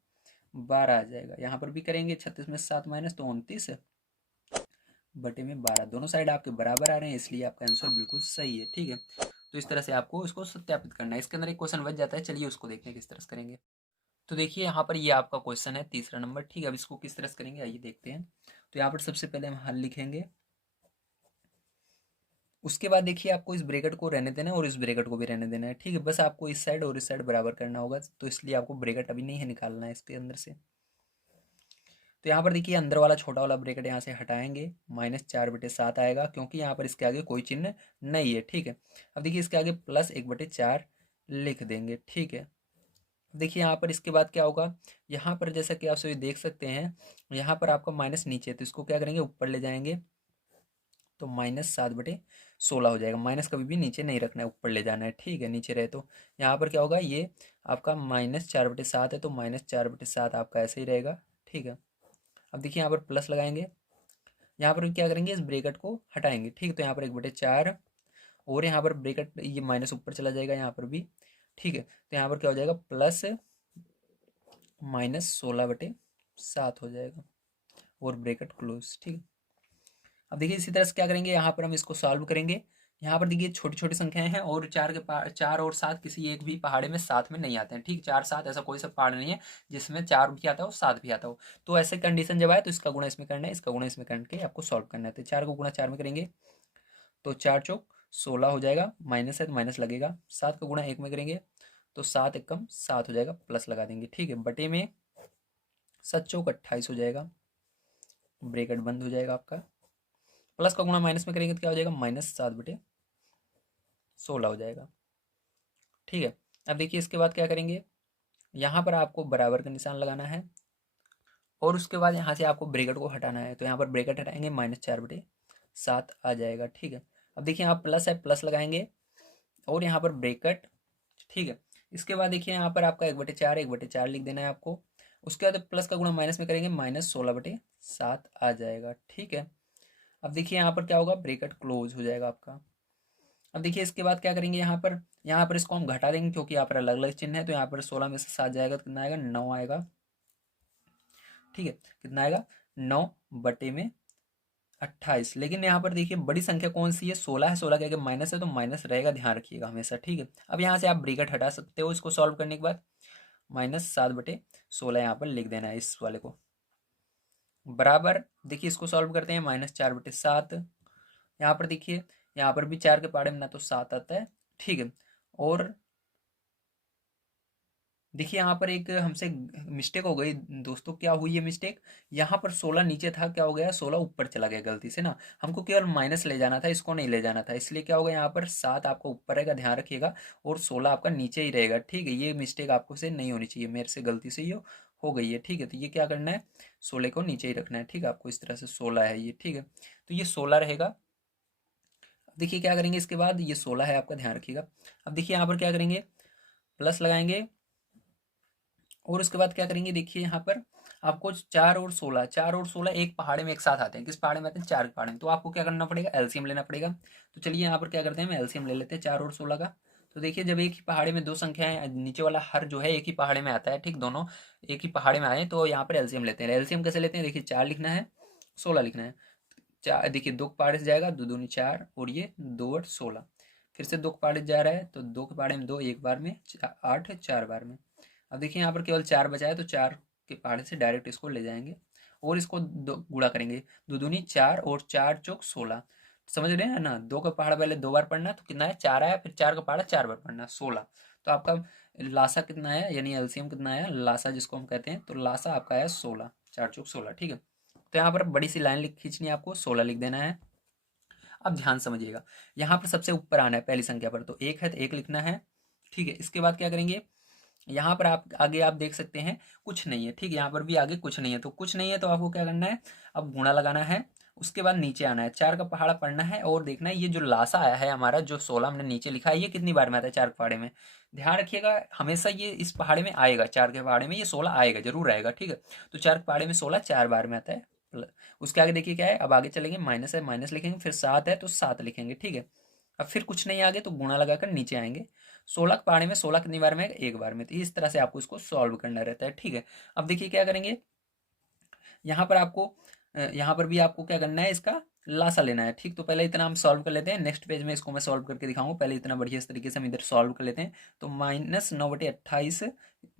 12 आ जाएगा। यहाँ पर भी करेंगे 36 में से 7 माइनस, तो 29 बटे में 12, दोनों साइड आपके बराबर आ रहे हैं, इसलिए आपका आंसर बिल्कुल सही है, ठीक है। तो इस तरह से आपको इसको सत्यापित करना है। इसके अंदर एक क्वेश्चन बच जाता है, चलिए उसको देखते हैं किस तरह से करेंगे। तो देखिए यहाँ पर ये आपका क्वेश्चन है तीसरा नंबर, ठीक है। अब इसको किस तरह से करेंगे आइए देखते हैं। तो यहाँ पर सबसे पहले हम हल लिखेंगे, उसके बाद देखिए आपको इस ब्रैकेट को रहने देना है और इस ब्रैकेट को भी रहने देना है, ठीक है। बस आपको इस साइड और इस साइड बराबर करना होगा, तो इसलिए आपको ब्रैकेट अभी नहीं है निकालना है इसके अंदर से। तो यहाँ पर देखिए अंदर वाला छोटा वाला ब्रैकेट यहाँ से हटाएंगे, -4/7 आएगा, क्योंकि यहाँ पर इसके आगे कोई चिन्ह नहीं है, ठीक है। अब देखिए इसके आगे +1/4 लिख देंगे, ठीक है। देखिए यहाँ पर इसके बाद क्या होगा, यहाँ पर जैसा कि आप सभी देख सकते हैं, यहाँ पर आपका माइनस नीचे है, तो इसको क्या करेंगे, ऊपर ले जाएंगे, तो -7/16 हो जाएगा। माइनस कभी भी नीचे नहीं रखना है, ऊपर ले जाना है, ठीक है। नीचे रहे तो यहाँ पर क्या होगा, ये आपका -4/7 है, तो -4/7 आपका ऐसे ही रहेगा, ठीक है। अब देखिए यहाँ पर प्लस लगाएंगे, यहाँ पर भी क्या करेंगे, इस ब्रैकेट को हटाएंगे, ठीक है। तो यहाँ पर 1/4 और यहाँ पर ब्रैकेट ये माइनस ऊपर चला जाएगा यहाँ पर भी, ठीक है। तो यहाँ पर क्या हो जाएगा, प्लस -16/7 हो जाएगा और ब्रैकेट क्लोज, ठीक है। अब देखिए इसी तरह से क्या करेंगे, यहाँ पर हम इसको सॉल्व करेंगे। यहाँ पर देखिए छोटी छोटी संख्याएं हैं और 4 और 7 किसी एक भी पहाड़े में साथ में नहीं आते हैं, ठीक। 4 7 ऐसा कोई सा पहाड़ नहीं है जिसमें 4 भी आता हो 7 भी आता हो। तो ऐसे कंडीशन जब आए तो इसका गुणा इसमें करना है, इसका गुणा इसमें करके आपको सॉल्व करना है। तो 4 को गुणा 4 में करेंगे तो 4×4 = 16 हो जाएगा, माइनस है तो माइनस लगेगा। 7 का गुणा 1 में करेंगे तो 7×1 = 7 हो जाएगा, प्लस लगा देंगे, ठीक है। बटे में 7×4 = 28 हो जाएगा, ब्रैकेट बंद हो जाएगा आपका। प्लस का गुणा माइनस में करेंगे तो क्या हो जाएगा, -7/16 हो जाएगा, ठीक है। अब देखिए इसके बाद क्या करेंगे, यहाँ पर आपको बराबर का निशान लगाना है और उसके बाद यहाँ से आपको ब्रैकेट को हटाना है। तो यहाँ पर ब्रैकेट हटाएंगे, -4/7 आ जाएगा, ठीक है। अब देखिए यहाँ प्लस है, प्लस लगाएंगे और यहाँ पर ब्रैकेट, ठीक है। इसके बाद देखिए यहाँ पर आपका 1/4 लिख देना है आपको। उसके बाद प्लस का गुणा माइनस में करेंगे, -16/7 आ जाएगा, ठीक है। अब देखिए यहाँ पर क्या होगा, ब्रैकेट क्लोज हो जाएगा आपका। अब देखिए इसके बाद क्या करेंगे, यहाँ पर इसको हम घटा देंगे, क्योंकि यहाँ पर अलग अलग चिन्ह है। तो यहाँ पर 16 में से 7 जाएगा तो कितना आएगा, 9 आएगा, ठीक है। कितना आएगा, 9/28। लेकिन यहाँ पर देखिए बड़ी संख्या कौन सी है, 16 है। 16 के आगे माइनस है तो माइनस रहेगा, ध्यान रखिएगा हमेशा, ठीक है। अब यहाँ से आप ब्रैकेट हटा सकते हो इसको सॉल्व करने के बाद। -7/16 यहाँ पर लिख देना है इस वाले को, बराबर। देखिए इसको सॉल्व करते हैं, -4/7। यहाँ पर देखिए, यहाँ पर भी 4 के पहाड़े में ना तो 7 आता है, ठीक है। और देखिए यहाँ पर एक हमसे मिस्टेक हो गई दोस्तों, क्या हुई है मिस्टेक, यहाँ पर 16 नीचे था, क्या हो गया, 16 ऊपर चला गया गलती से ना। हमको केवल माइनस ले जाना था, इसको नहीं ले जाना था, इसलिए क्या होगा, यहाँ पर 7 आपका ऊपर रहेगा, ध्यान रखिएगा, और 16 आपका नीचे ही रहेगा, ठीक है। ये मिस्टेक आपको से नहीं होनी चाहिए, मेरे से गलती से ये हो गई है, ठीक है। तो ये क्या करना है, 16 को नीचे ही रखना है, ठीक है। आपको इस तरह से 16 है ये, ठीक है। तो ये 16 रहेगा। अब देखिए क्या करेंगे, इसके बाद ये 16 है आपका, ध्यान रखिएगा। अब देखिए यहाँ पर क्या करेंगे, प्लस लगाएंगे और उसके बाद क्या करेंगे, देखिए यहाँ पर आपको 4 और 16 एक पहाड़े में एक साथ आते हैं। किस पहाड़े में आते हैं, 4 के पहाड़े में। तो आपको क्या करना पड़ेगा, एलसीएम लेना पड़ेगा। तो चलिए यहाँ पर क्या करते हैं, हम एलसीएम ले लेते हैं 4 और 16 का। तो देखिए जब एक ही पहाड़े में दो संख्याएं, नीचे वाला हर जो है एक ही पहाड़े में आता है, ठीक, दोनों एक ही पहाड़े में आए, तो यहाँ पर एलसीएम लेते हैं। एलसीएम कैसे लेते हैं, देखिए 4 लिखना है, 16 लिखना है। 4 देखिए 2 के पहाड़े से जाएगा, 2 दूनी 4 और ये 2 8 16। फिर से 2 के पहाड़े से जा रहा है तो 2 के पहाड़े में 2 एक बार में, 8 4 बार में। अब देखिए यहाँ पर केवल 4 बचा है, तो 4 के पहाड़े से डायरेक्ट इसको ले जाएंगे और इसको गुणा करेंगे, 2 दूनी 4 और 4 चौक 16। समझ रहे हैं ना, 2 का पहाड़ पहले 2 बार पढ़ना, तो कितना है, 4 आया, फिर 4 का पहाड़ा 4 बार पढ़ना, 16। तो आपका लासा कितना है, यानी एलसीएम कितना है, लासा जिसको हम कहते हैं, तो लासा आपका है 16, 4 चौक 16, ठीक है। तो यहाँ पर बड़ी सी लाइन खींचनी है आपको, 16 लिख देना है। अब ध्यान समझिएगा, यहाँ पर सबसे ऊपर आना है पहली संख्या पर, तो 1 है तो 1 लिखना है, ठीक है। इसके बाद क्या करेंगे, यहाँ पर आप आगे आप देख सकते हैं कुछ नहीं है, ठीक है। यहाँ पर भी आगे कुछ नहीं है, तो कुछ नहीं है तो आपको क्या करना है, अब गुणा लगाना है उसके बाद नीचे आना है, 4 का पहाड़ा पढ़ना है और देखना है ये जो लासा आया है हमारा, जो 16 हमने नीचे लिखा है, ये कितनी बार में आता है 4 के पहाड़े में। ध्यान रखिएगा हमेशा ये इस पहाड़े में आएगा, 4 के पहाड़े में ये 16 आएगा, जरूर आएगा, ठीक है। तो 4 के पहाड़े में 16 4 बार में आता है। उसके आगे देखिए क्या है, अब आगे चलेंगे, माइनस है माइनस लिखेंगे, फिर 7 है तो 7 लिखेंगे, ठीक है। अब फिर कुछ नहीं आगे तो गुणा लगाकर नीचे आएंगे। 16 के पहाड़े में 16 कितनी बार में आएगा, एक बार में। तो इस तरह से आपको इसको सॉल्व करना रहता है, ठीक है। अब देखिए क्या करेंगे, यहाँ पर आपको यहाँ पर भी आपको क्या करना है, इसका लासा लेना है, ठीक। तो पहले इतना हम सॉल्व कर लेते हैं, नेक्स्ट पेज में इसको मैं सॉल्व करके दिखाऊंगा, पहले इतना बढ़िया इस तरीके से हम इधर सॉल्व कर लेते हैं। तो -9/28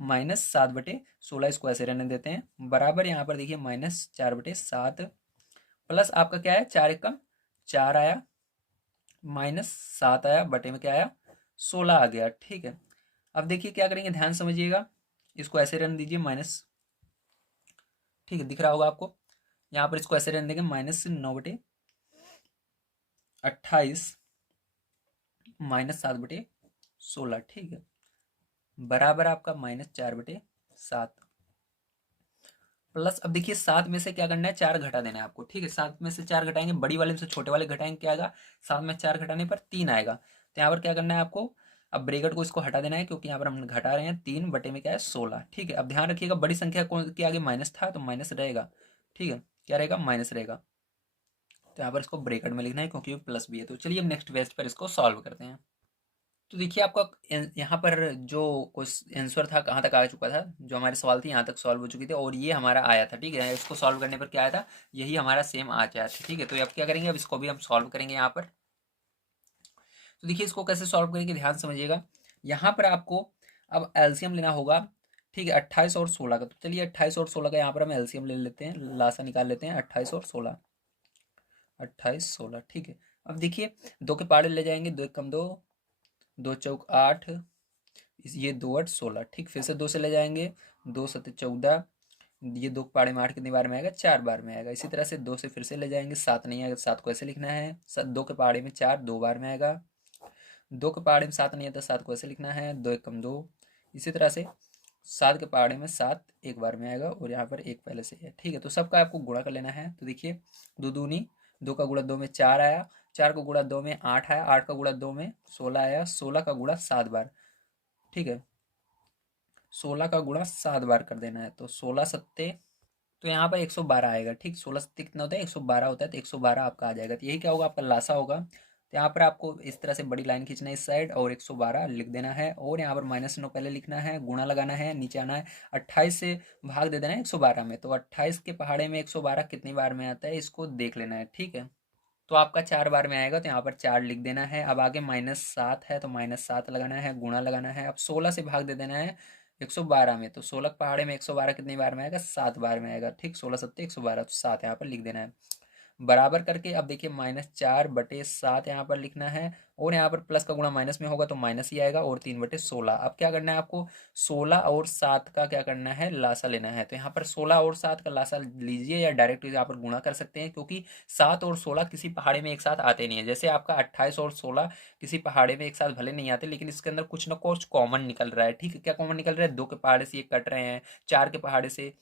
-7/16, इसको ऐसे रहने देते हैं, बराबर यहाँ पर देखिए -4/7 प्लस आपका क्या है, 4 एकम 4 आया, -7 आया, बटे में क्या आया 16 आ गया, ठीक है। अब देखिए क्या करेंगे, ध्यान समझिएगा, इसको ऐसे रहने दीजिए माइनस, ठीक है, दिख रहा होगा आपको। यहाँ पर इसको ऐसे रहने देंगे -9/28 -7/16, ठीक है, बराबर आपका -4/7 प्लस। अब देखिए 7 में से क्या करना है, 4 घटा देना है आपको, ठीक है। 7 में से 4 घटाएंगे, बड़ी वाले में से छोटे वाले घटाएंगे, क्या आएगा, 7 में 4 घटाने पर 3 आएगा। तो यहाँ पर क्या करना है आपको, अब ब्रैकेट को इसको हटा देना है, क्योंकि यहाँ पर हम घटा रहे हैं, 3 बटे में क्या है 16, ठीक है। अब ध्यान रखिएगा बड़ी संख्या कौन के आगे माइनस था, तो माइनस रहेगा, ठीक है, क्या रहेगा, माइनस रहेगा। तो यहाँ पर इसको ब्रैकेट में लिखना है, क्योंकि प्लस भी है। तो चलिए अब नेक्स्ट पेज पर इसको सॉल्व करते हैं। तो देखिए आपका यहाँ पर जो क्वेश्चन आंसर था कहाँ तक आ चुका था, जो हमारे सवाल थी यहाँ तक सॉल्व हो चुकी थी, और ये हमारा आया था, ठीक है। इसको सॉल्व करने पर क्या आया था, यही हमारा सेम आ जाया था, ठीक है। तो अब क्या करेंगे, अब इसको भी हम सॉल्व करेंगे यहाँ पर। तो देखिए इसको कैसे सॉल्व करेंगे, ध्यान समझिएगा। यहाँ पर आपको अब एलसीएम लेना होगा, ठीक है, 28 और 16 का। तो चलिए 28 और 16 का यहाँ पर हम एलसीएम ले लेते हैं, लासा निकाल लेते हैं, 28 और 16, 28 16, ठीक है। अब देखिए 2 के पहाड़े ले जाएंगे, 2 कम 2, 2 चौक 8, ये 2 8 16, ठीक। फिर से 2 से ले जाएंगे, 2 7 14, ये 2 पहाड़े में 8 कितनी बार में आएगा, 4 बार में आएगा। इसी तरह से 2 से फिर से ले जाएंगे, 7 नहीं आएगा, 7 को ऐसे लिखना है, 2 के पहाड़े में 4 2 बार में आएगा, 2 के पहाड़े में 7 नहीं आता, 7 को ऐसे लिखना है, 2 एकम 2। इसी तरह से 7 के पहाड़े में 7 एक बार में आएगा, और यहाँ पर एक पहले से है, ठीक है। तो सबका आपको गुणा कर लेना है। तो देखिए 2 दूनी 2 का गुणा 2 में 4 आया, 4 का गुणा 2 में 8 आया, 8 का गुणा 2 में 16 आया, 16 का गुणा 7 बार, ठीक है, 16 का गुणा 7 बार कर देना है। तो 16 सत्ते, तो यहाँ पर 112 आएगा, ठीक। 16 सत्ते कितना होता है, 112 होता है, तो 112 आपका आ जाएगा। तो यही क्या होगा, आपका लासा होगा। तो यहाँ पर आपको इस तरह से बड़ी लाइन खींचना है इस साइड, और 112 लिख देना है, और यहाँ पर -9 पहले लिखना है, गुणा लगाना है, नीचे आना है, 28 से भाग दे देना है 112 में। तो 28 के पहाड़े में 112 कितनी बार में आता है, इसको देख लेना है, ठीक है। तो आपका 4 बार में आएगा, तो यहाँ पर 4 लिख देना है। अब आगे -7 है, तो -7 लगाना है, गुणा लगाना है। अब 16 से भाग दे देना है 112 में। तो 16 पहाड़े में 112 कितनी बार में आएगा, 7 बार में आएगा, ठीक। 16 सत्ते 112, तो 7 यहाँ पर लिख देना है, बराबर करके। अब देखिए -4/7 यहाँ पर लिखना है, और यहाँ पर प्लस का गुणा माइनस में होगा तो माइनस ही आएगा, और 3/16। अब क्या करना है आपको, 16 और 7 का क्या करना है, लासा लेना है। तो यहाँ पर 16 और 7 का लासा लीजिए, या डायरेक्ट यहाँ पर गुणा कर सकते हैं, क्योंकि 7 और 16 किसी पहाड़े में एक साथ आते नहीं है। जैसे आपका 28 और 16 किसी पहाड़े में एक साथ भले नहीं आते, लेकिन इसके अंदर कुछ ना कुछ कॉमन निकल रहा है, ठीक है। क्या कॉमन निकल रहा है, 2 के पहाड़े से ये कट रहे हैं, 4 के पहाड़े से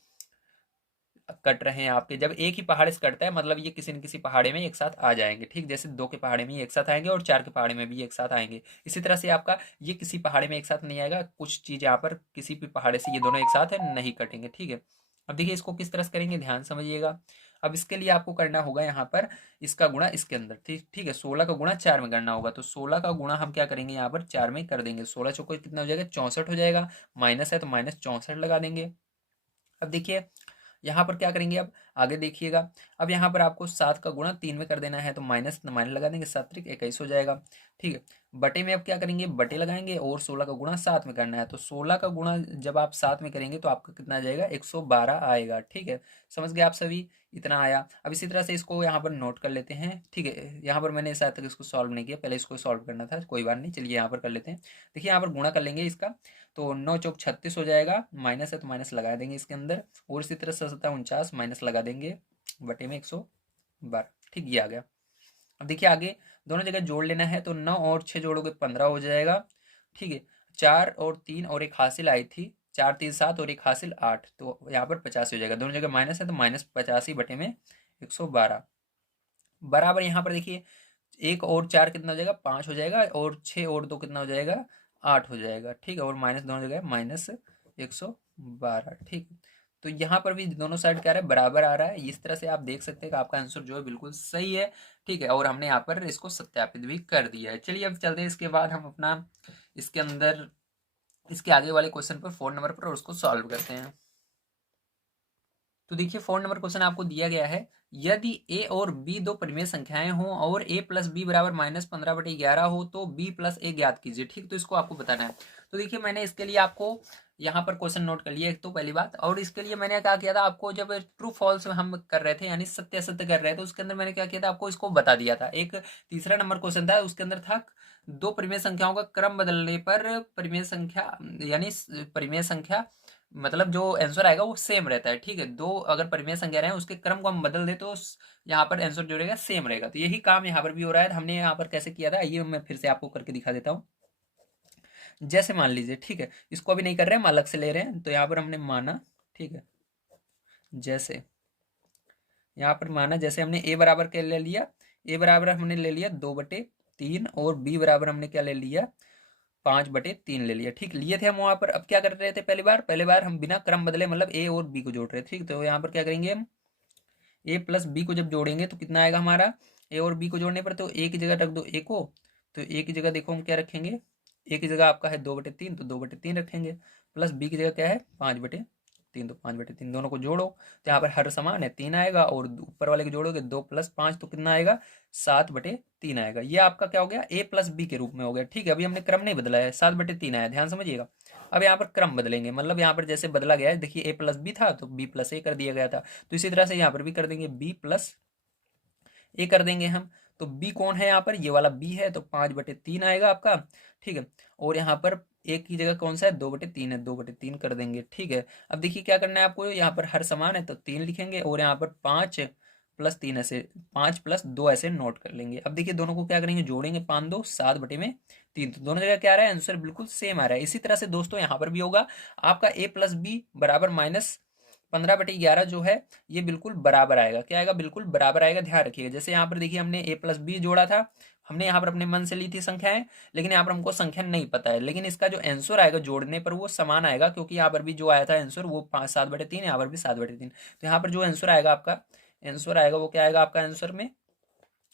कट रहे हैं आपके। जब एक ही पहाड़े से कटता है, मतलब ये किसी न किसी पहाड़े में एक साथ आ जाएंगे, ठीक। जैसे 2 के पहाड़े में एक साथ आएंगे, और 4 के पहाड़े में भी एक साथ आएंगे। इसी तरह से आपका ये किसी पहाड़े में एक साथ नहीं आएगा, कुछ चीज़ यहाँ पर किसी भी पहाड़े से ये दोनों एक साथ है नहीं कटेंगे, ठीक है। अब देखिए इसको किस तरह से करेंगे, ध्यान समझिएगा। अब इसके लिए आपको करना होगा यहाँ पर इसका गुणा इसके अंदर, ठीक ठीक है। 16 का गुणा 4 में करना होगा, तो 16 का गुणा हम क्या करेंगे, यहाँ पर 4 में कर देंगे। 16 चौको कितना हो जाएगा, 64 हो जाएगा, माइनस है तो -64 लगा देंगे। अब देखिए यहाँ पर क्या करेंगे, अब आगे देखिएगा। अब यहाँ पर आपको 7 का गुणा 3 में कर देना है, तो माइनस माइनस लगा देंगे, 7 त्रिक 21 हो जाएगा, ठीक है। बटे में अब क्या करेंगे, बटे लगाएंगे, और 16 का गुणा 7 में करना है। तो 16 का गुणा जब आप 7 में करेंगे तो आपका कितना आ जाएगा, 112 आएगा, ठीक है। समझ गए आप सभी, इतना आया। अब इसी तरह से इसको यहाँ पर नोट कर लेते हैं, ठीक है। यहाँ पर मैंने शायद तक इसको सॉल्व नहीं किया, पहले इसको सॉल्व करना था, कोई बात नहीं, चलिए यहाँ पर कर लेते हैं। देखिए यहाँ पर गुणा कर लेंगे इसका, तो 9 चौक 36 हो जाएगा, माइनस है तो माइनस लगा देंगे इसके अंदर, और इसी तरह 7 49 माइनस लगा देंगे, बटे में 112, ठीक, ये आ गया। अब देखिए आगे दोनों जगह जोड़ लेना है, तो 9 और 6 जोड़ोगे 15 हो जाएगा, ठीक है। 4 और 3 और एक हासिल आई थी, 4 3 7 और एक हासिल 8, तो यहाँ पर 85 हो जाएगा। दोनों जगह माइनस है तो -85 बटे में 112, बराबर यहाँ पर देखिए 1 और 4 कितना हो जाएगा, 5 हो जाएगा, और 6 और 2 कितना हो जाएगा, 8 हो जाएगा, ठीक है। और माइनस दोनों जगह -112, ठीक। तो यहाँ पर भी दोनों साइड क्या आ रहा है, बराबर आ रहा है। इस तरह से आप देख सकते हैं कि आपका आंसर जो है बिल्कुल सही है, ठीक है। और हमने यहाँ पर इसको सत्यापित भी कर दिया है। चलिए अब चलते हैं, इसके बाद हम अपना इसके अंदर इसके आगे वाले क्वेश्चन पर 4 नंबर पर और उसको सॉल्व करते हैं। तो देखिए 4 नंबर क्वेश्चन आपको दिया गया है, यदि ए और बी दो परिमेय संख्याएं हों और a प्लस बी बराबर -15/11 हो तो b प्लस ए ज्ञात कीजिए, ठीक। तो इसको आपको बताना है। तो देखिए मैंने इसके लिए आपको यहाँ पर क्वेश्चन नोट कर लिया, एक तो पहली बात। और इसके लिए मैंने क्या किया था, आपको जब ट्रू फॉल्स हम कर रहे थे यानी सत्य असत्य कर रहे थे, उसके अंदर मैंने क्या किया था, आपको इसको बता दिया था। एक तीसरा नंबर क्वेश्चन था, उसके अंदर था दो परिमेय संख्याओं का क्रम बदलने पर परिमेय संख्या यानी परिमेय संख्या मतलब जो आंसर आएगा वो सेम रहता है, ठीक है। दो अगर परिमेय संख्या रहे उसके क्रम को हम बदल दे तो यहाँ पर आंसर जो रहेगा सेम रहेगा। तो यही काम यहाँ पर भी हो रहा है। हमने यहाँ पर कैसे किया था, ये मैं फिर से आपको करके दिखा देता हूँ। जैसे मान लीजिए, ठीक है, इसको अभी नहीं कर रहे हैं, हम अलग से ले रहे हैं। तो यहाँ पर हमने माना, ठीक है, जैसे यहाँ पर माना जैसे हमने ए बराबर क्या ले लिया, ए बराबर हमने ले लिया 2/3 और बी बराबर हमने क्या ले लिया, 5/3 ले लिया, ठीक। लिए थे हम वहां पर। अब क्या कर रहे थे, पहले बार हम बिना क्रम बदले मतलब ए और बी को जोड़ रहे थे, ठीक। तो यहाँ पर क्या करेंगे हम, ए प्लस बी को जब जोड़ेंगे तो कितना आएगा हमारा, ए और बी को जोड़ने पर तो ए की जगह रख दो ए को, तो ए की जगह देखो हम क्या रखेंगे, ए की जगह आपका है 2/3 तो 2/3 रखेंगे, प्लस बी की जगह क्या है 5/3 तो 5/3, दोनों को जोड़ो तो यहाँ पर हर समान है 3 आएगा, और ऊपर वाले को जोड़ोगे 2 + 5 तो कितना आएगा 7/3 आएगा। ये आपका क्या हो गया, ए प्लस बी के रूप में हो गया, ठीक है। अभी हमने क्रम नहीं बदला है, 7/3 आया, ध्यान समझिएगा। अब यहाँ पर क्रम बदलेंगे, मतलब यहाँ पर जैसे बदला गया है, देखिए ए प्लस बी था तो बी प्लस ए कर दिया गया था, तो इसी तरह से यहाँ पर भी कर देंगे, बी प्लस ए कर देंगे हम। तो बी कौन है यहाँ पर, ये वाला बी है, तो 5/3 आएगा आपका, ठीक है। और यहाँ पर एक की जगह कौन सा है, 2/3 है, 2/3 कर देंगे, ठीक है। अब देखिए क्या करना है आपको, यहाँ पर हर समान है तो 3 लिखेंगे, और यहाँ पर 5 + 3 ऐसे 5 + 2 ऐसे नोट कर लेंगे। अब देखिए दोनों को क्या करेंगे, जोड़ेंगे, 5 2 7/3, तो दोनों जगह क्या आ रहा है, आंसर बिल्कुल सेम आ रहा है। इसी तरह से दोस्तों यहाँ पर भी होगा, आपका a प्लस बी बराबर -15/11 जो है ये बिल्कुल बराबर आएगा, क्या आएगा, बिल्कुल बराबर आएगा, ध्यान रखिएगा। जैसे यहाँ पर देखिए हमने a प्लस बी जोड़ा था, हमने यहाँ पर अपने मन से ली थी संख्याएं, लेकिन यहाँ पर हमको संख्या नहीं पता है, लेकिन इसका जो आंसर आएगा जोड़ने पर वो समान आएगा, क्योंकि यहाँ पर भी जो आया था आंसर वो 7/3, यहाँ पर भी 7/3। तो यहाँ पर जो आंसर आएगा आपका, आंसर आएगा वो क्या आएगा आपका आंसर में,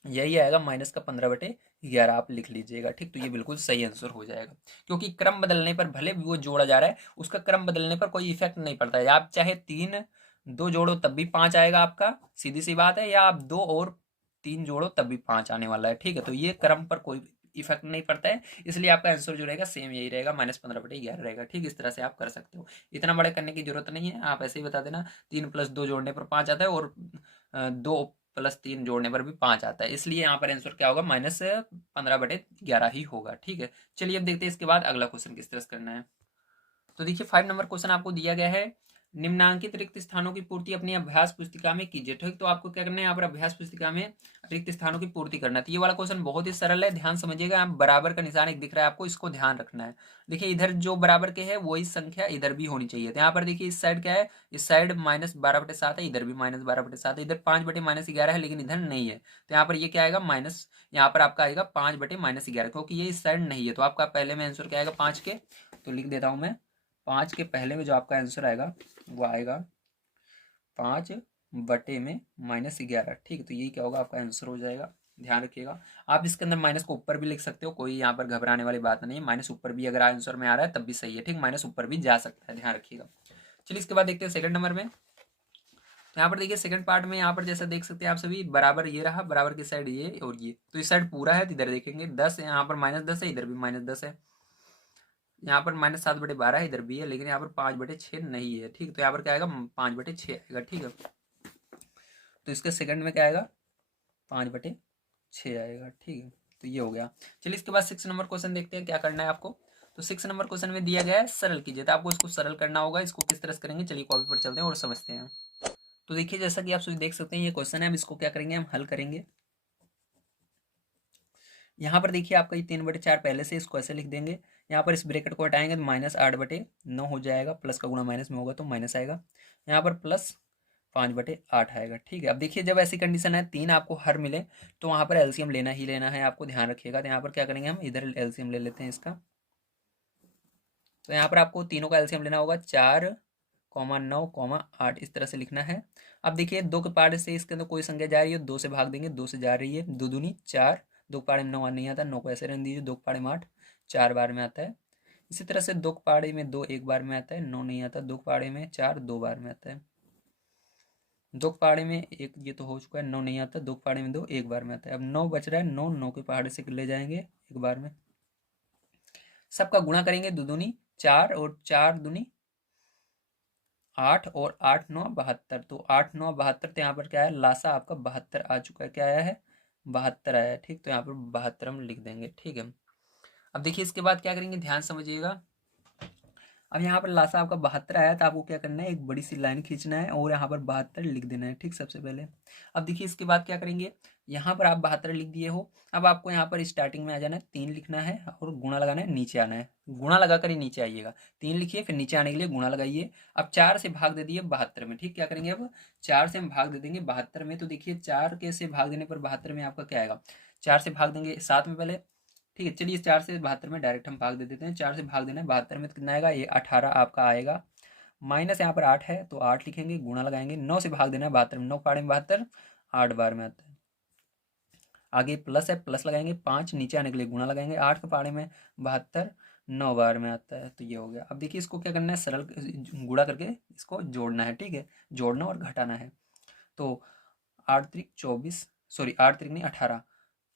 यही आएगा माइनस का 15/11, आप लिख लीजिएगा, ठीक। तो ये बिल्कुल सही आंसर हो जाएगा, क्योंकि क्रम बदलने पर भले भी वो जोड़ा जा रहा है, उसका क्रम बदलने पर कोई इफेक्ट नहीं पड़ता है। आप चाहे 3 2 जोड़ो तब भी 5 आएगा आपका, सीधी सी बात है, या आप 2 और 3 जोड़ो तब भी 5 आने वाला है, ठीक है। तो ये क्रम पर कोई इफेक्ट नहीं पड़ता है, इसलिए आपका आंसर जो रहेगा सेम यही रहेगा, -15/11 रहेगा, ठीक। इस तरह से आप कर सकते हो, इतना बड़े करने की जरूरत नहीं है, आप ऐसे ही बता देना 3 + 2 जोड़ने पर 5 आता है, और 2 + 3 जोड़ने पर भी 5 आता है, इसलिए यहाँ पर आंसर क्या होगा, -15/11 ही होगा, ठीक है। चलिए अब देखते हैं इसके बाद अगला क्वेश्चन किस तरह से करना है। तो देखिए 5 नंबर क्वेश्चन आपको दिया गया है, निम्नांकित रिक्त स्थानों की पूर्ति अपनी अभ्यास पुस्तिका में कीजिए, ठीक। तो आपको क्या करना है, यहाँ पर अभ्यास पुस्तिका में रिक्त स्थानों की पूर्ति करना है। तो ये वाला क्वेश्चन बहुत ही सरल है, ध्यान समझिएगा। आप बराबर का निशान एक दिख रहा है आपको, इसको ध्यान रखना है। देखिए इधर जो बराबर के है वही संख्या इधर भी होनी चाहिए। तो यहाँ पर देखिए इस साइड क्या है, इस साइड -12/7 है, इधर भी -12/7 है, इधर 5/-11 है, लेकिन इधर नहीं है। तो यहाँ पर ये क्या आएगा, माइनस, यहाँ पर आपका आएगा 5/-11, क्योंकि ये इस साइड नहीं है। तो आपका पहले में आंसर क्या आएगा 5 के, तो लिख देता हूँ मैं, 5 के पहले में जो आपका आंसर आएगा वो आएगा 5/-11, ठीक है। तो यही क्या होगा, आपका आंसर हो जाएगा, ध्यान रखिएगा। आप इसके अंदर माइनस को ऊपर भी लिख सकते हो, कोई यहाँ पर घबराने वाली बात नहीं है। माइनस ऊपर भी अगर आंसर में आ रहा है तब भी सही है, ठीक, माइनस ऊपर भी जा सकता है, ध्यान रखिएगा। चलिए इसके बाद देखते हैं सेकंड नंबर में। तो यहाँ पर देखिए सेकंड पार्ट में, यहाँ पर जैसा देख सकते हैं आप सभी, बराबर ये रहा, बराबर की साइड ये और ये, तो इस साइड पूरा है, तो इधर देखेंगे 10, यहाँ पर -10 है, इधर भी -10 है, यहाँ पर -7/12 है, इधर भी है, लेकिन यहाँ पर 5/6 नहीं है, ठीक। तो यहाँ पर क्या आएगा, 5/6 आएगा, ठीक है। तो इसके सेकंड में क्या आएगा, 5/6 आएगा, ठीक है। तो ये हो गया। चलिए इसके बाद 6 नंबर क्वेश्चन देखते हैं क्या करना है आपको। तो 6 नंबर क्वेश्चन में दिया गया है सरल कीजिए, तो आपको इसको सरल करना होगा। इसको किस तरह से करेंगे, चलिए कॉपी पर चलते हैं और समझते हैं। तो देखिए जैसा कि आप सभी देख सकते हैं ये क्वेश्चन है, हम इसको क्या करेंगे, हम हल करेंगे। यहाँ पर देखिए आपका ये 3/4 पहले से, इसको ऐसे लिख देंगे। यहाँ पर इस ब्रैकेट को हटाएंगे तो -8/9 हो जाएगा, प्लस का गुणा माइनस में होगा तो माइनस आएगा। यहाँ पर प्लस 5/8 आएगा। ठीक है, अब देखिए जब ऐसी कंडीशन है 3 आपको हर मिले तो वहाँ पर एलसीएम लेना ही लेना है, आपको ध्यान रखिएगा। तो यहाँ पर क्या करेंगे, हम इधर एलसीएम ले लेते हैं इसका। तो यहाँ पर आपको तीनों का एलसीएम लेना होगा, 4,9,8 इस तरह से लिखना है। अब देखिए 2 के पाड़े से इसके अंदर कोई संख्या जा रही है, 2 से भाग देंगे, 2 से जा रही है, 2 दूनी 4, 2 के पाड़े में 9 नहीं आता, 9 को ऐसे रहने दीजिए, 2 के पाड़े में 8 4 बार में आता है। इसी तरह से 2 के पाड़े में 2 एक बार में आता है, 9 नहीं आता, 2 के पाड़े में 4 2 बार में आता है, 2 के पहाड़े में 1 ये तो हो चुका है, 9 नहीं आता, 2 के पहाड़े में 2 एक बार में आता है। अब 9 बच रहा है, 9 9 के पहाड़े से ले जाएंगे एक बार में, सबका गुणा करेंगे, 2 दूनी 4 और 4 दूनी 8 और 8 9 72। तो 8 9 72, तो यहाँ पर क्या है, लासा आपका 72 आ चुका है। क्या आया है, 72 आया है। ठीक, तो यहाँ पर 72 हम लिख देंगे। ठीक है, अब देखिए इसके बाद क्या करेंगे, ध्यान समझिएगा। अब यहाँ पर लासा आपका 72 आया, तो आपको क्या करना है, एक बड़ी सी लाइन खींचना है और यहाँ पर 72 लिख देना है। ठीक, सबसे पहले। अब देखिए इसके बाद क्या करेंगे, यहाँ पर आप 72 लिख दिए हो, अब आपको यहाँ पर स्टार्टिंग में आ जाना है, 3 लिखना है और गुणा लगाना है, नीचे आना है, गुणा लगाकर ही नीचे आइएगा। 3 लिखिए, फिर नीचे आने के लिए गुणा लगाइए। अब 4 से भाग दे दिए 72 में। ठीक, क्या करेंगे, अब 4 से हम भाग दे देंगे 72 में। तो देखिए 4 के से भाग देने पर 72 में आपका क्या आएगा, 4 से भाग देंगे 7 में पहले। ठीक है, चलिए 4 से 72 में डायरेक्ट हम भाग दे देते हैं। 4 से भाग देना है 72 में, तो कितना आएगा, ये 18 आपका आएगा। माइनस यहाँ पर 8 है तो 8 लिखेंगे, गुणा लगाएंगे। 9 से भाग देना है 72 में, 9 पाड़े में 72 8 बार में आता है। आगे प्लस है, प्लस लगाएंगे, 5 नीचे आने के लिए गुणा लगाएंगे, 8 के पाड़े में 72 9 बार में आता है। तो ये हो गया। अब देखिए इसको क्या करना है, सरल गुणा करके इसको जोड़ना है। ठीक है, जोड़ना और घटाना है। तो 8 त्रिक 24, सॉरी 8 त्रिक नहीं 18,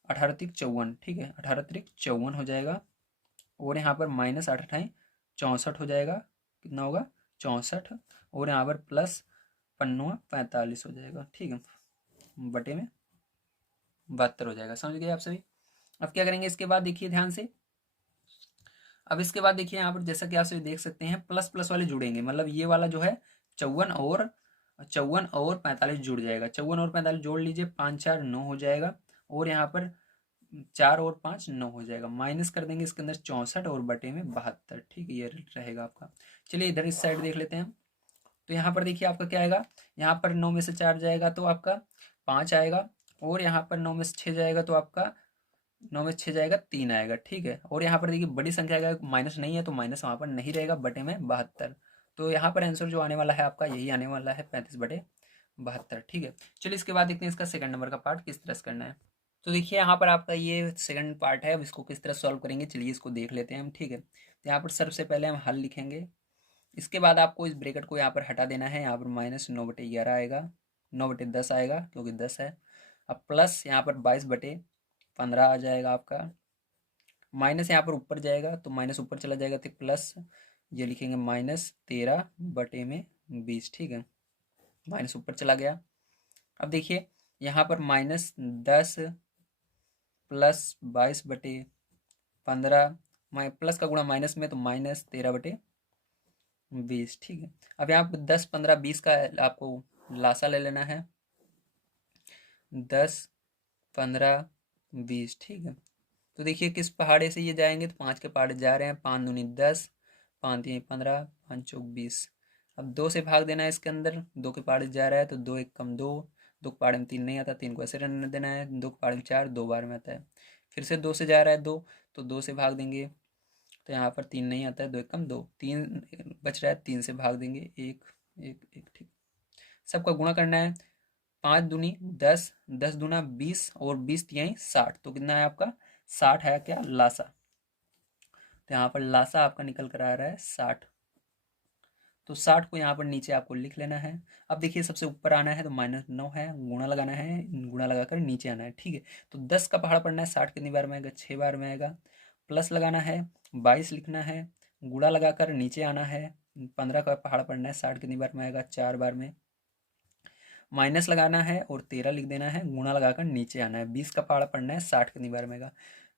18 त्रिक 54। ठीक है, 18 त्रिक 54 हो जाएगा। और यहाँ पर माइनस 8 अठाई 64 हो जाएगा। कितना होगा, 64। और यहाँ पर प्लस 45 हो जाएगा। ठीक है, बटे में 72 हो जाएगा। समझ गए आप सभी। अब क्या करेंगे इसके बाद, देखिए ध्यान से। अब इसके बाद देखिए यहाँ पर जैसा कि आप सभी देख सकते हैं, प्लस प्लस वाले जुड़ेंगे, मतलब ये वाला जो है 54 और 45 जुड़ जाएगा। 54 और 45 जोड़ लीजिए, 5 4 9 हो जाएगा। और यहाँ पर 4 और 5 9 हो जाएगा। माइनस कर देंगे इसके अंदर 64 और बटे में 72। ठीक है, ये रहेगा आपका। चलिए इधर इस साइड देख लेते हैं। तो यहाँ पर देखिए आपका क्या आएगा, यहाँ पर 9 में से 4 जाएगा तो आपका 5 आएगा। और यहाँ पर 9 में से 6 जाएगा तो आपका 9 में 6 जाएगा 3 आएगा। ठीक है, और यहाँ पर देखिए बड़ी संख्या आएगा, माइनस नहीं है तो माइनस वहाँ पर नहीं रहेगा, बटे में 72। तो यहाँ पर आंसर जो आने वाला है आपका यही आने वाला है, 35/72। ठीक है, चलिए इसके बाद देखते हैं इसका सेकंड नंबर का पार्ट किस तरह से करना है। तो देखिए यहाँ पर आपका ये सेकंड पार्ट है, अब इसको किस तरह सॉल्व करेंगे, चलिए इसको देख लेते हैं हम। ठीक है, तो यहाँ पर सबसे पहले हम हल लिखेंगे। इसके बाद आपको इस ब्रैकेट को यहाँ पर हटा देना है। यहाँ पर -9/11 आएगा, 9/10 आएगा क्योंकि 10 है। अब प्लस यहाँ पर 22/15 आ जाएगा आपका। माइनस यहाँ पर ऊपर जाएगा तो माइनस ऊपर चला जाएगा, तो प्लस ये लिखेंगे -13/20। ठीक है, माइनस ऊपर चला गया। अब देखिए यहाँ पर -10 प्लस 22/15, प्लस का गुणा माइनस में तो -13/20। ठीक है, अब यहाँ पर 10 15 20 का आपको लासा ले लेना है, 10 15 20। ठीक है, तो देखिए किस पहाड़े से ये जाएंगे, तो 5 के पहाड़े जा रहे हैं, 5 दूनी 10, 5 3 15, 5 चौक 20। अब 2 से भाग देना है इसके अंदर, 2 के पहाड़े जा रहा है तो 2 1 कम 2, 2 के पहाड़े में 3 नहीं आता, 3 को ऐसे रहने देना है, 2 के पहाड़े में 4 2 बार में आता है। फिर से 2 से जा रहा है 2, तो 2 से भाग देंगे, तो यहाँ पर 3 नहीं आता है, 2 1 कम 2, 3 बच रहा है, 3 से भाग देंगे 1 1 1। ठीक, सबका गुणा करना है, 5 दूनी 10, 10 दूना 20 और 20 तिहाई 60। तो कितना है आपका, 60 है क्या, लासा। तो यहाँ पर लासा आपका निकल कर आ रहा है 60। तो 60 को यहाँ पर नीचे आपको लिख लेना है। अब देखिए सबसे ऊपर आना है तो -9 है, गुणा लगाना है, गुणा लगाकर नीचे आना है। ठीक है, तो 10 का पहाड़ा पढ़ना है, 60 कितनी बार में आएगा, 6 बार में आएगा। प्लस लगाना है, 22 लिखना है, गुणा लगाकर नीचे आना है। 15 का पहाड़ा पढ़ना है, 60 कितनी बार में आएगा, 4 बार में। माइनस लगाना है और 13 लिख देना है, गुणा लगाकर नीचे आना है। 20 का पहाड़ा पढ़ना है, 60 कितनी बार में आएगा,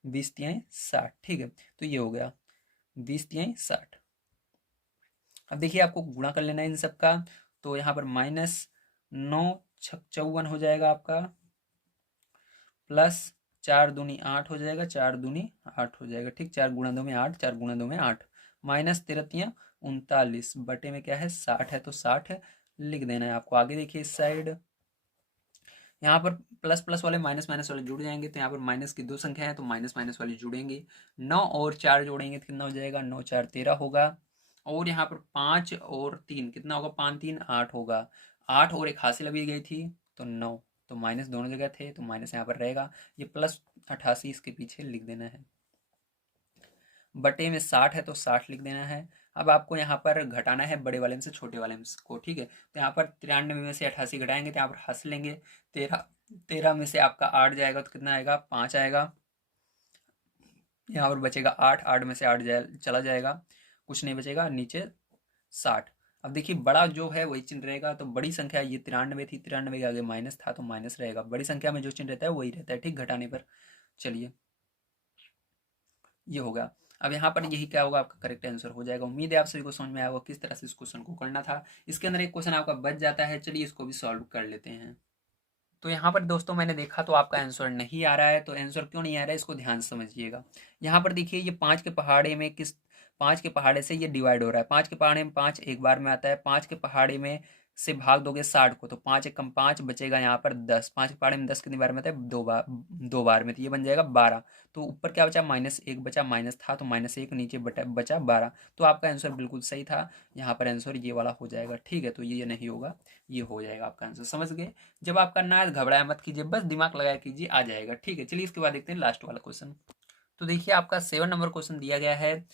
20 तिहाई 60। ठीक है, तो ये हो गया 20 तिहाई 60। अब देखिए आपको गुणा कर लेना है इन सब का, तो यहाँ पर -9 छक 54 हो जाएगा आपका, प्लस 4 दूनी 8 हो जाएगा, 4 दूनी 8 हो जाएगा। ठीक, 4 गुणा 2 में 8, 4 गुणा 2 में 8, -13 39 बटे में क्या है 60 है, तो 60 लिख देना है आपको। आगे देखिए इस साइड यहाँ पर प्लस प्लस वाले माइनस माइनस वाले जुड़ जाएंगे, तो यहाँ पर माइनस की दो संख्या है तो माइनस माइनस वाली जुड़ेंगे। 9 और 4 जोड़ेंगे तो कितना हो जाएगा, 9 4 13 होगा। और यहाँ पर 5 और 3 कितना होगा, 5 3 8 होगा। 8 और एक हासिल अभी गई थी तो 9, तो माइनस दोनों जगह थे तो माइनस यहाँ पर रहेगा। ये प्लस 88 इसके पीछे लिख देना है। बटे में 60 है तो 60 लिख देना है। अब आपको यहाँ पर घटाना है बड़े वाले में से छोटे वाले में को, ठीक है। तो यहाँ पर 93 में से 88 घटाएंगे तो यहाँ पर हंस लेंगे। 13 13 में से आपका 8 जाएगा तो कितना आएगा, 5 आएगा। यहाँ पर बचेगा 8, 8 में से 8 चला जाएगा, कुछ नहीं बचेगा, नीचे 60। अब देखिए बड़ा जो है वही चिन्ह रहेगा, तो बड़ी संख्या ये 93 थी, 93 के आगे माइनस था तो माइनस रहेगा। बड़ी संख्या में जो चिन्ह रहता है वही रहता है, ठीक, घटाने पर। चलिए ये होगा। अब यहाँ पर यही क्या होगा, आपका करेक्ट आंसर हो जाएगा। उम्मीद है आप सभी को समझ में आया होगा किस तरह से इस क्वेश्चन को करना था। इसके अंदर एक क्वेश्चन आपका बच जाता है, चलिए इसको भी सॉल्व कर लेते हैं। तो यहाँ पर दोस्तों मैंने देखा तो आपका आंसर नहीं आ रहा है, तो आंसर क्यों नहीं आ रहा है इसको ध्यान से समझिएगा। यहाँ पर देखिए ये 5 के पहाड़े में किस 5 के पहाड़े से ये डिवाइड हो रहा है। 5 के पहाड़े में 5 एक बार में आता है, 5 के पहाड़े में से भाग दोगे 60 को तो 5 एक कम 5 बचेगा, यहाँ पर 10। 5 के पहाड़े में 10 कितनी बार में आता है, दो बार में, तो ये बन जाएगा 12। तो ऊपर क्या बचा, माइनस एक बचा, माइनस था तो माइनस एक, नीचे बचा 12। तो आपका आंसर बिल्कुल सही था। यहाँ पर आंसर ये वाला हो जाएगा, ठीक है। तो ये नहीं होगा, ये हो जाएगा आपका आंसर, समझ गए। जब आपका ना घबराया मत कीजिए, बस दिमाग लगाया कीजिए, आ जाएगा, ठीक है। चलिए इसके बाद देखते हैं लास्ट वाला क्वेश्चन। तो देखिए आपका 7 नंबर क्वेश्चन दिया गया है,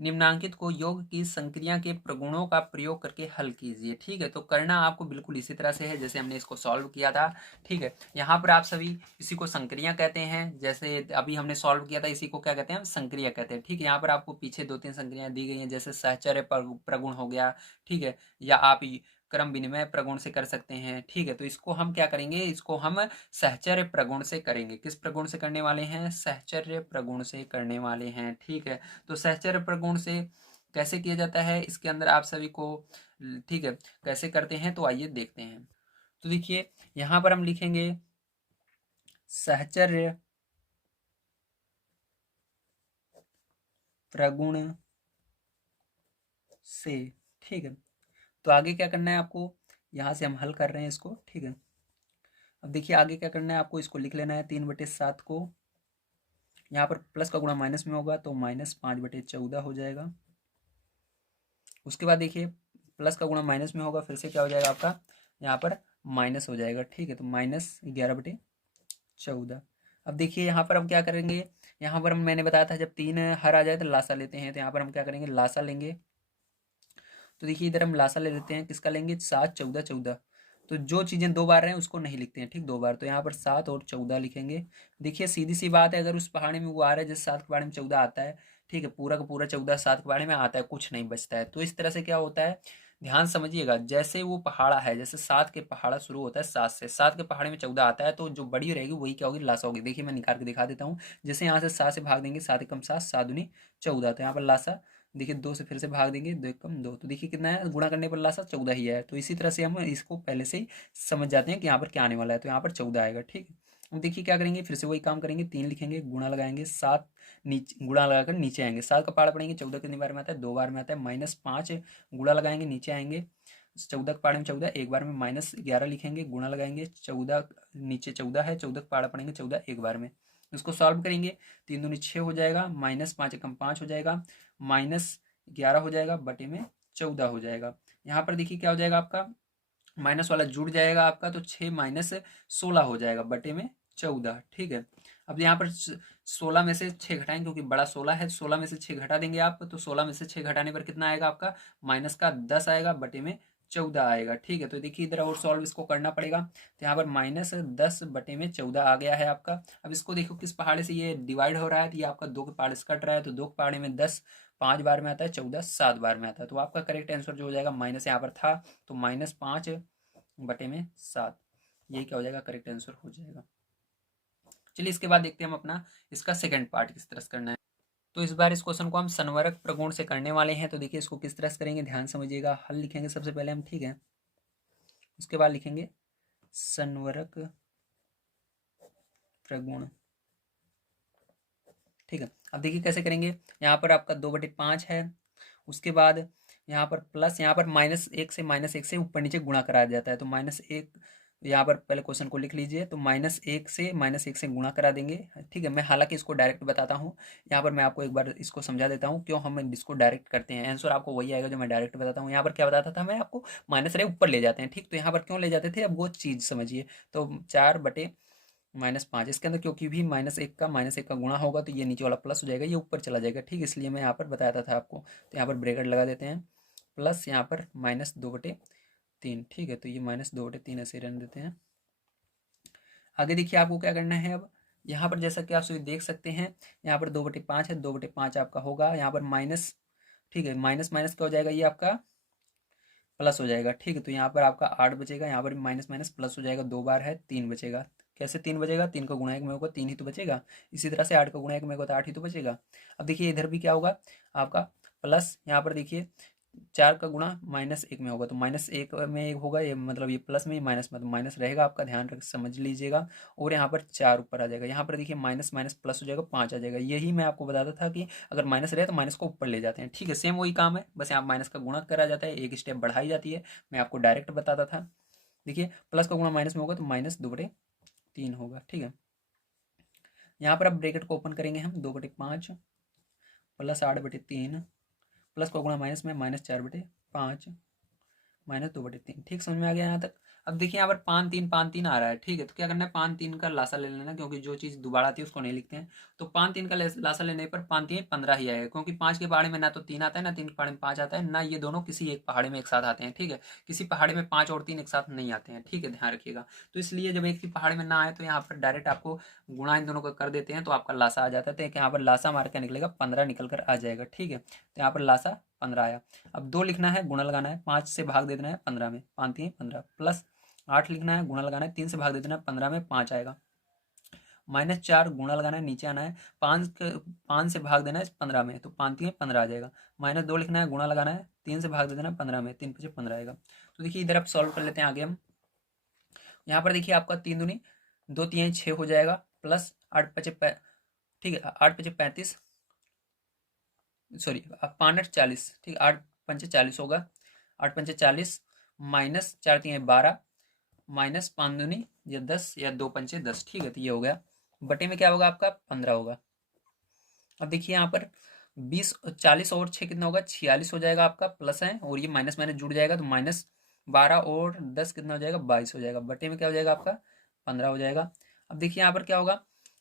निम्नांकित को योग की संक्रिया के प्रगुणों का प्रयोग करके हल कीजिए, ठीक है। तो करना आपको बिल्कुल इसी तरह से है जैसे हमने इसको सॉल्व किया था, ठीक है। यहाँ पर आप सभी इसी को संक्रिया कहते हैं, जैसे अभी हमने सॉल्व किया था इसी को क्या कहते हैं, हम संक्रिया कहते हैं, ठीक है। यहाँ पर आपको पीछे 2 3 संक्रियाएं दी गई हैं, जैसे सहचर्य प्रगुण हो गया, ठीक है, या आप क्रम विनिमय प्रगुण से कर सकते हैं, ठीक है। तो इसको हम क्या करेंगे, इसको हम सहचर्य प्रगुण से करेंगे। किस प्रगुण से करने वाले हैं, सहचर्य प्रगुण से करने वाले हैं, ठीक है। तो सहचर्य प्रगुण से कैसे किया जाता है इसके अंदर आप सभी को, ठीक है, कैसे करते हैं तो आइए देखते हैं। तो देखिए यहाँ पर हम लिखेंगे सहचर्य प्रगुण से, ठीक है। तो आगे क्या करना है आपको, यहाँ से हम हल कर रहे हैं इसको, ठीक है। अब देखिए आगे क्या करना है आपको, इसको लिख लेना है 3/7 को, यहाँ पर प्लस का गुणा माइनस में होगा तो -5/14 हो जाएगा। उसके बाद देखिए प्लस का गुणा माइनस में होगा, फिर से क्या हो जाएगा आपका, यहाँ पर माइनस हो जाएगा, ठीक है। तो -11/14। अब देखिए यहाँ पर हम क्या करेंगे, यहाँ पर मैंने बताया था जब 3 हर आ जाए तो लासा लेते हैं, तो यहाँ पर हम क्या करेंगे, लासा लेंगे। तो देखिए इधर हम लासा ले लेते हैं, किसका लेंगे, 7 14 14। तो जो चीज़ें 2 बार हैं उसको नहीं लिखते हैं, ठीक, 2 बार। तो यहाँ पर 7 और 14 लिखेंगे। देखिए सीधी सी बात है, अगर उस पहाड़ी में वो आ रहा है जैसे 7 के पहाड़ी में 14 आता है, ठीक है, पूरा का पूरा 14 7 के पहाड़ी में आता है, कुछ नहीं बचता है। तो इस तरह से क्या होता है, ध्यान समझिएगा, जैसे वो पहाड़ा है, जैसे 7 के पहाड़ा शुरू होता है 7 से, 7 के पहाड़े में 14 आता है, तो जो बड़ी रहेगी वही क्या होगी, लासा होगी। देखिए मैं निकाल के दिखा देता हूँ। जैसे यहाँ से 7 से भाग देंगे, 7 एकम 7, 7 दूनी 14, तो यहाँ पर लासा देखिए 2 से फिर से भाग देंगे, 2 एकम 2, तो देखिए कितना है, गुणा करने पर लासा 14 ही है। तो इसी तरह से हम इसको पहले से ही समझ जाते हैं कि यहाँ पर क्या आने वाला है, तो यहाँ पर 14 आएगा, ठीक है। अब देखिए क्या करेंगे, फिर से वही काम करेंगे, 3 लिखेंगे, गुणा लगाएंगे, 7 नीचे गुणा लगाकर नीचे आएंगे, 7 का पहाड़ा पड़ेंगे, 14 कितनी बार में आता है, 2 बार में आता है, -5 गुणा लगाएंगे, नीचे आएंगे, 14 के पहाड़े में 14 एक बार में, -11 लिखेंगे, गुणा लगाएंगे, 14 नीचे 14 है, 14 का पहाड़ा पड़ेंगे 14 एक बार में। इसको सॉल्व करेंगे, 3 दूनी 6 हो जाएगा, -5 एकम 5 हो जाएगा, -11 हो जाएगा, बटे में 14 हो जाएगा। यहाँ पर देखिए क्या हो जाएगा आपका, माइनस वाला जुड़ जाएगा आपका, तो 6 -16 हो जाएगा, बटे में 14, ठीक है। अब यहाँ पर 16 में से 6 घटाएंगे, क्योंकि बड़ा 16 है, 16 में से 6 घटा देंगे आप, तो 16 में से 6 घटाने पर कितना आएगा आपका, माइनस का 10 आएगा, बटे में 14 आएगा, ठीक है। तो देखिए इधर और सॉल्व इसको करना पड़ेगा, तो यहाँ पर -10 बटे में 14 आ गया है आपका। अब इसको देखो किस पहाड़े से ये डिवाइड हो रहा है, तो ये आपका 2 के पहाड़े से कट रहा है, तो 2 के पहाड़े में 10 5 बार में आता है, 14 7 बार में आता है। तो आपका करेक्ट आंसर जो हो जाएगा, माइनस यहाँ पर था तो -5 बटे में 7, यही क्या हो जाएगा, करेक्ट आंसर हो जाएगा। चलिए इसके बाद देखते हैं हम अपना इसका सेकंड पार्ट किस तरह से करना है। तो इस बार इस क्वेश्चन को हम संवरक प्रगुण से करने वाले हैं। तो देखिए इसको किस तरह से करेंगे, ध्यान समझिएगा। हल लिखेंगे सबसे पहले हम, ठीक है। उसके बाद लिखेंगे संवरक प्रगुण, ठीक है। अब देखिए कैसे करेंगे, यहाँ पर आपका 2/5 है, उसके बाद यहाँ पर प्लस, यहाँ पर -1 से ऊपर नीचे गुणा कराया जाता है, तो -1 यहाँ पर पहले क्वेश्चन को लिख लीजिए। तो -1 से गुणा करा देंगे, ठीक है। मैं हालांकि इसको डायरेक्ट बताता हूँ, यहाँ पर मैं आपको एक बार इसको समझा देता हूँ क्यों हम इसको डायरेक्ट करते हैं। आंसर आपको वही आएगा जो मैं डायरेक्ट बताता हूँ। यहाँ पर क्या बताता था मैं आपको, माइनस रे ऊपर ले जाते हैं, ठीक। तो यहाँ पर क्यों ले जाते थे, अब वो चीज़ समझिए। तो 4/-5 इसके अंदर क्योंकि भी -1 का गुणा होगा तो ये नीचे वाला प्लस हो जाएगा, ये ऊपर चला जाएगा, ठीक। इसलिए मैं यहाँ पर बताता था आपको। तो यहाँ पर ब्रैकेट लगा देते हैं, प्लस यहाँ पर -2/3, ठीक है। तो ये -2/3 ऐसे रहने देते हैं। आगे देखिए आपको क्या करना है अब, यहाँ पर जैसा कि आप सभी देख सकते हैं, यहाँ पर 2/5 है, 2/5 आपका होगा यहाँ पर माइनस, ठीक है। माइनस माइनस क्या हो जाएगा, ये आपका प्लस हो जाएगा, ठीक है। तो यहाँ पर आपका 8 बचेगा, यहाँ पर माइनस माइनस प्लस हो जाएगा, 2 बार है 3 बचेगा। कैसे 3 बचेगा, 3 का गुणा 1 में होगा 3 ही तो बचेगा। इसी तरह से 8 का गुणा 1 में होगा तो 8 ही तो बचेगा। अब देखिए इधर भी क्या होगा आपका प्लस, यहाँ पर देखिए 4 का गुणा -1 में होगा तो -1 में एक होगा, ये मतलब ये प्लस में माइनस, मतलब माइनस रहेगा आपका, ध्यान रख समझ लीजिएगा। और यहाँ पर 4 ऊपर आ जाएगा, यहाँ पर देखिए माइनस माइनस प्लस हो जाएगा, 5 आ जाएगा। यही मैं आपको बताता था कि अगर माइनस रहे तो माइनस को ऊपर ले जाते हैं, ठीक है। सेम वही काम है, बस यहाँ माइनस का गुणा करा जाता है, एक स्टेप बढ़ाई जाती है। मैं आपको डायरेक्ट बताता था। देखिए प्लस का गुणा माइनस में होगा तो -2/3 होगा, ठीक है। यहाँ पर अब ब्रैकेट को ओपन करेंगे हम, 2/5 प्लस 8/3 प्लस का गुणा माइनस में -4/5 -2/3, ठीक। समझ में आ गया यहाँ तक। अब देखिए यहाँ पर 5 3 आ रहा है, ठीक है। तो क्या करना है, 5 3 का लासा ले लेना, क्योंकि जो चीज़ दोबारा आती है उसको नहीं लिखते हैं। तो 5 3 का लासा लेने पर 5 3 15 ही आएगा, क्योंकि 5 के पहाड़े में ना तो 3 आता है, ना 3 के पहाड़े में 5 आता है, ना ये दोनों किसी एक पहाड़े में एक साथ आते हैं, ठीक है। किसी पहाड़े में 5 और 3 एक साथ नहीं आते हैं, ठीक है, ध्यान रखिएगा। तो इसलिए जब एक ही पहाड़े में ना आए तो यहाँ पर डायरेक्ट आपको गुणा इन दोनों का कर देते हैं तो आपका लासा आ जाता है। तो यहाँ पर लासा मार के निकलेगा 15 निकल कर आ जाएगा, ठीक है। तो यहाँ पर लासा 15 आया। अब 2 लिखना है, गुणा लगाना है, 5 से भाग दे देना है 15 में, 5 3 15 प्लस 8 लिखना है, गुणा लगाना है, 3 से भाग दे देना है 15 में, 5 आएगा। -4 गुणा लगाना है, नीचे आना है, 5 से भाग देना है 15 में, तो 5 3 15 आ जाएगा। -2 लिखना है, गुणा लगाना है, 3 से भाग दे देना है 15 में, 3 5 15 आएगा। तो देखिए इधर आप सॉल्व कर लेते हैं आगे हम। यहाँ पर देखिए आपका 3 दूनी 2 3 6 हो जाएगा, प्लस 8 5 ठीक है, 8 5 35, सॉरी 5 8 40, ठीक है, 8 पंचे 40 होगा, 8 पंचे 40 -4 3 12 -5 दूनी या 10 या 2 पंचे 10, ठीक है। तो ये हो गया, बटे में क्या होगा आपका 15 होगा। अब देखिए यहाँ पर 20 40 और 6 कितना होगा, 46 हो जाएगा आपका, प्लस है और ये माइनस माइनस जुड़ जाएगा तो -12 और 10 कितना हो जाएगा, 22 हो जाएगा। बटे में क्या हो जाएगा आपका 15 हो जाएगा। अब देखिए यहाँ पर क्या होगा,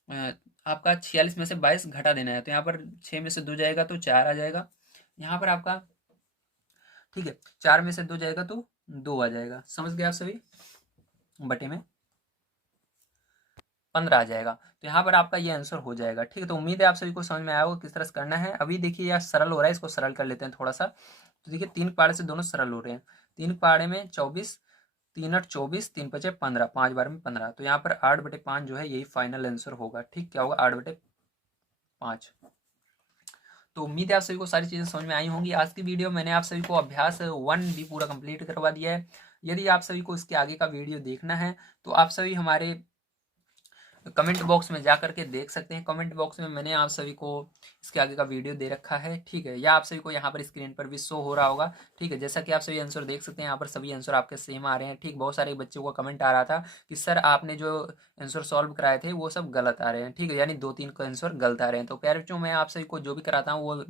अ, आपका 46 में से 22 घटा देना है, तो यहाँ पर 6 में से 2 जाएगा तो 4 आ जाएगा। यहाँ पर आपका, ठीक है, 4 में से 2 जाएगा तो 2 आ जाएगा। समझ गए आप सभी, बटे में 15 आ जाएगा। तो यहाँ पर आपका ये आंसर हो जाएगा, ठीक है। तो उम्मीद है आप सभी को समझ में आया होगा किस तरह से करना है। अभी देखिए यह सरल हो रहा है, इसको सरल कर लेते हैं थोड़ा सा। तो देखिए 3 पारे से दोनों सरल हो रहे हैं, 3 पारे में 24, 3 8 24, 3 5 15, 5 बार में 15। तो यहाँ पर 8/5 जो है यही फाइनल आंसर होगा, ठीक। क्या होगा 8/5। तो उम्मीद है आप सभी को सारी चीज़ें समझ में आई होंगी। आज की वीडियो मैंने आप सभी को अभ्यास 1 भी पूरा कंप्लीट करवा दिया है। यदि आप सभी को इसके आगे का वीडियो देखना है तो आप सभी हमारे कमेंट बॉक्स में जा करके देख सकते हैं। कमेंट बॉक्स में मैंने आप सभी को इसके आगे का वीडियो दे रखा है, ठीक है। या आप सभी को यहाँ पर स्क्रीन पर भी शो हो रहा होगा, ठीक है। जैसा कि आप सभी आंसर देख सकते हैं, यहाँ पर सभी आंसर आपके सेम आ रहे हैं, ठीक। बहुत सारे बच्चों का कमेंट आ रहा था कि सर आपने जो आंसर सॉल्व कराए थे वो सब गलत आ रहे हैं, ठीक है, यानी 2 3 का आंसर गलत आ रहे हैं। तो प्यारे बच्चों, मैं आप सभी को जो भी कराता हूँ वो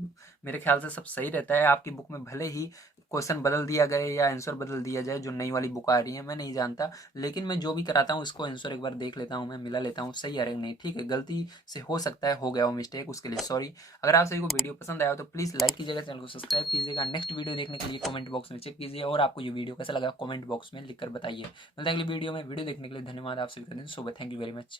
मेरे ख्याल से सब सही रहता है। आपकी बुक में भले ही क्वेश्चन बदल दिया गया या आंसर बदल दिया जाए, जो नई वाली बुक आ रही है मैं नहीं जानता, लेकिन मैं जो भी कराता हूँ उसको आंसर एक बार देख लेता हूँ, मैं मिला लेता हूँ सही आ रहा है नहीं, ठीक है। गलती से हो सकता है हो गया हो मिस्टेक, उसके लिए सॉरी। अगर आप सभी को वीडियो पसंद आया हो तो प्लीज़ लाइक कीजिएगा, चैनल को सब्सक्राइब कीजिएगा। नेक्स्ट वीडियो देखने के लिए कमेंट बॉक्स में चेक कीजिए और आपको ये वीडियो कैसा लगा कमेंट बॉक्स में लिखकर बताइए। मिलते हैं अगली वीडियो में। वीडियो देखने के लिए धन्यवाद। आप सभी का दिन शुभ। Thank you very much.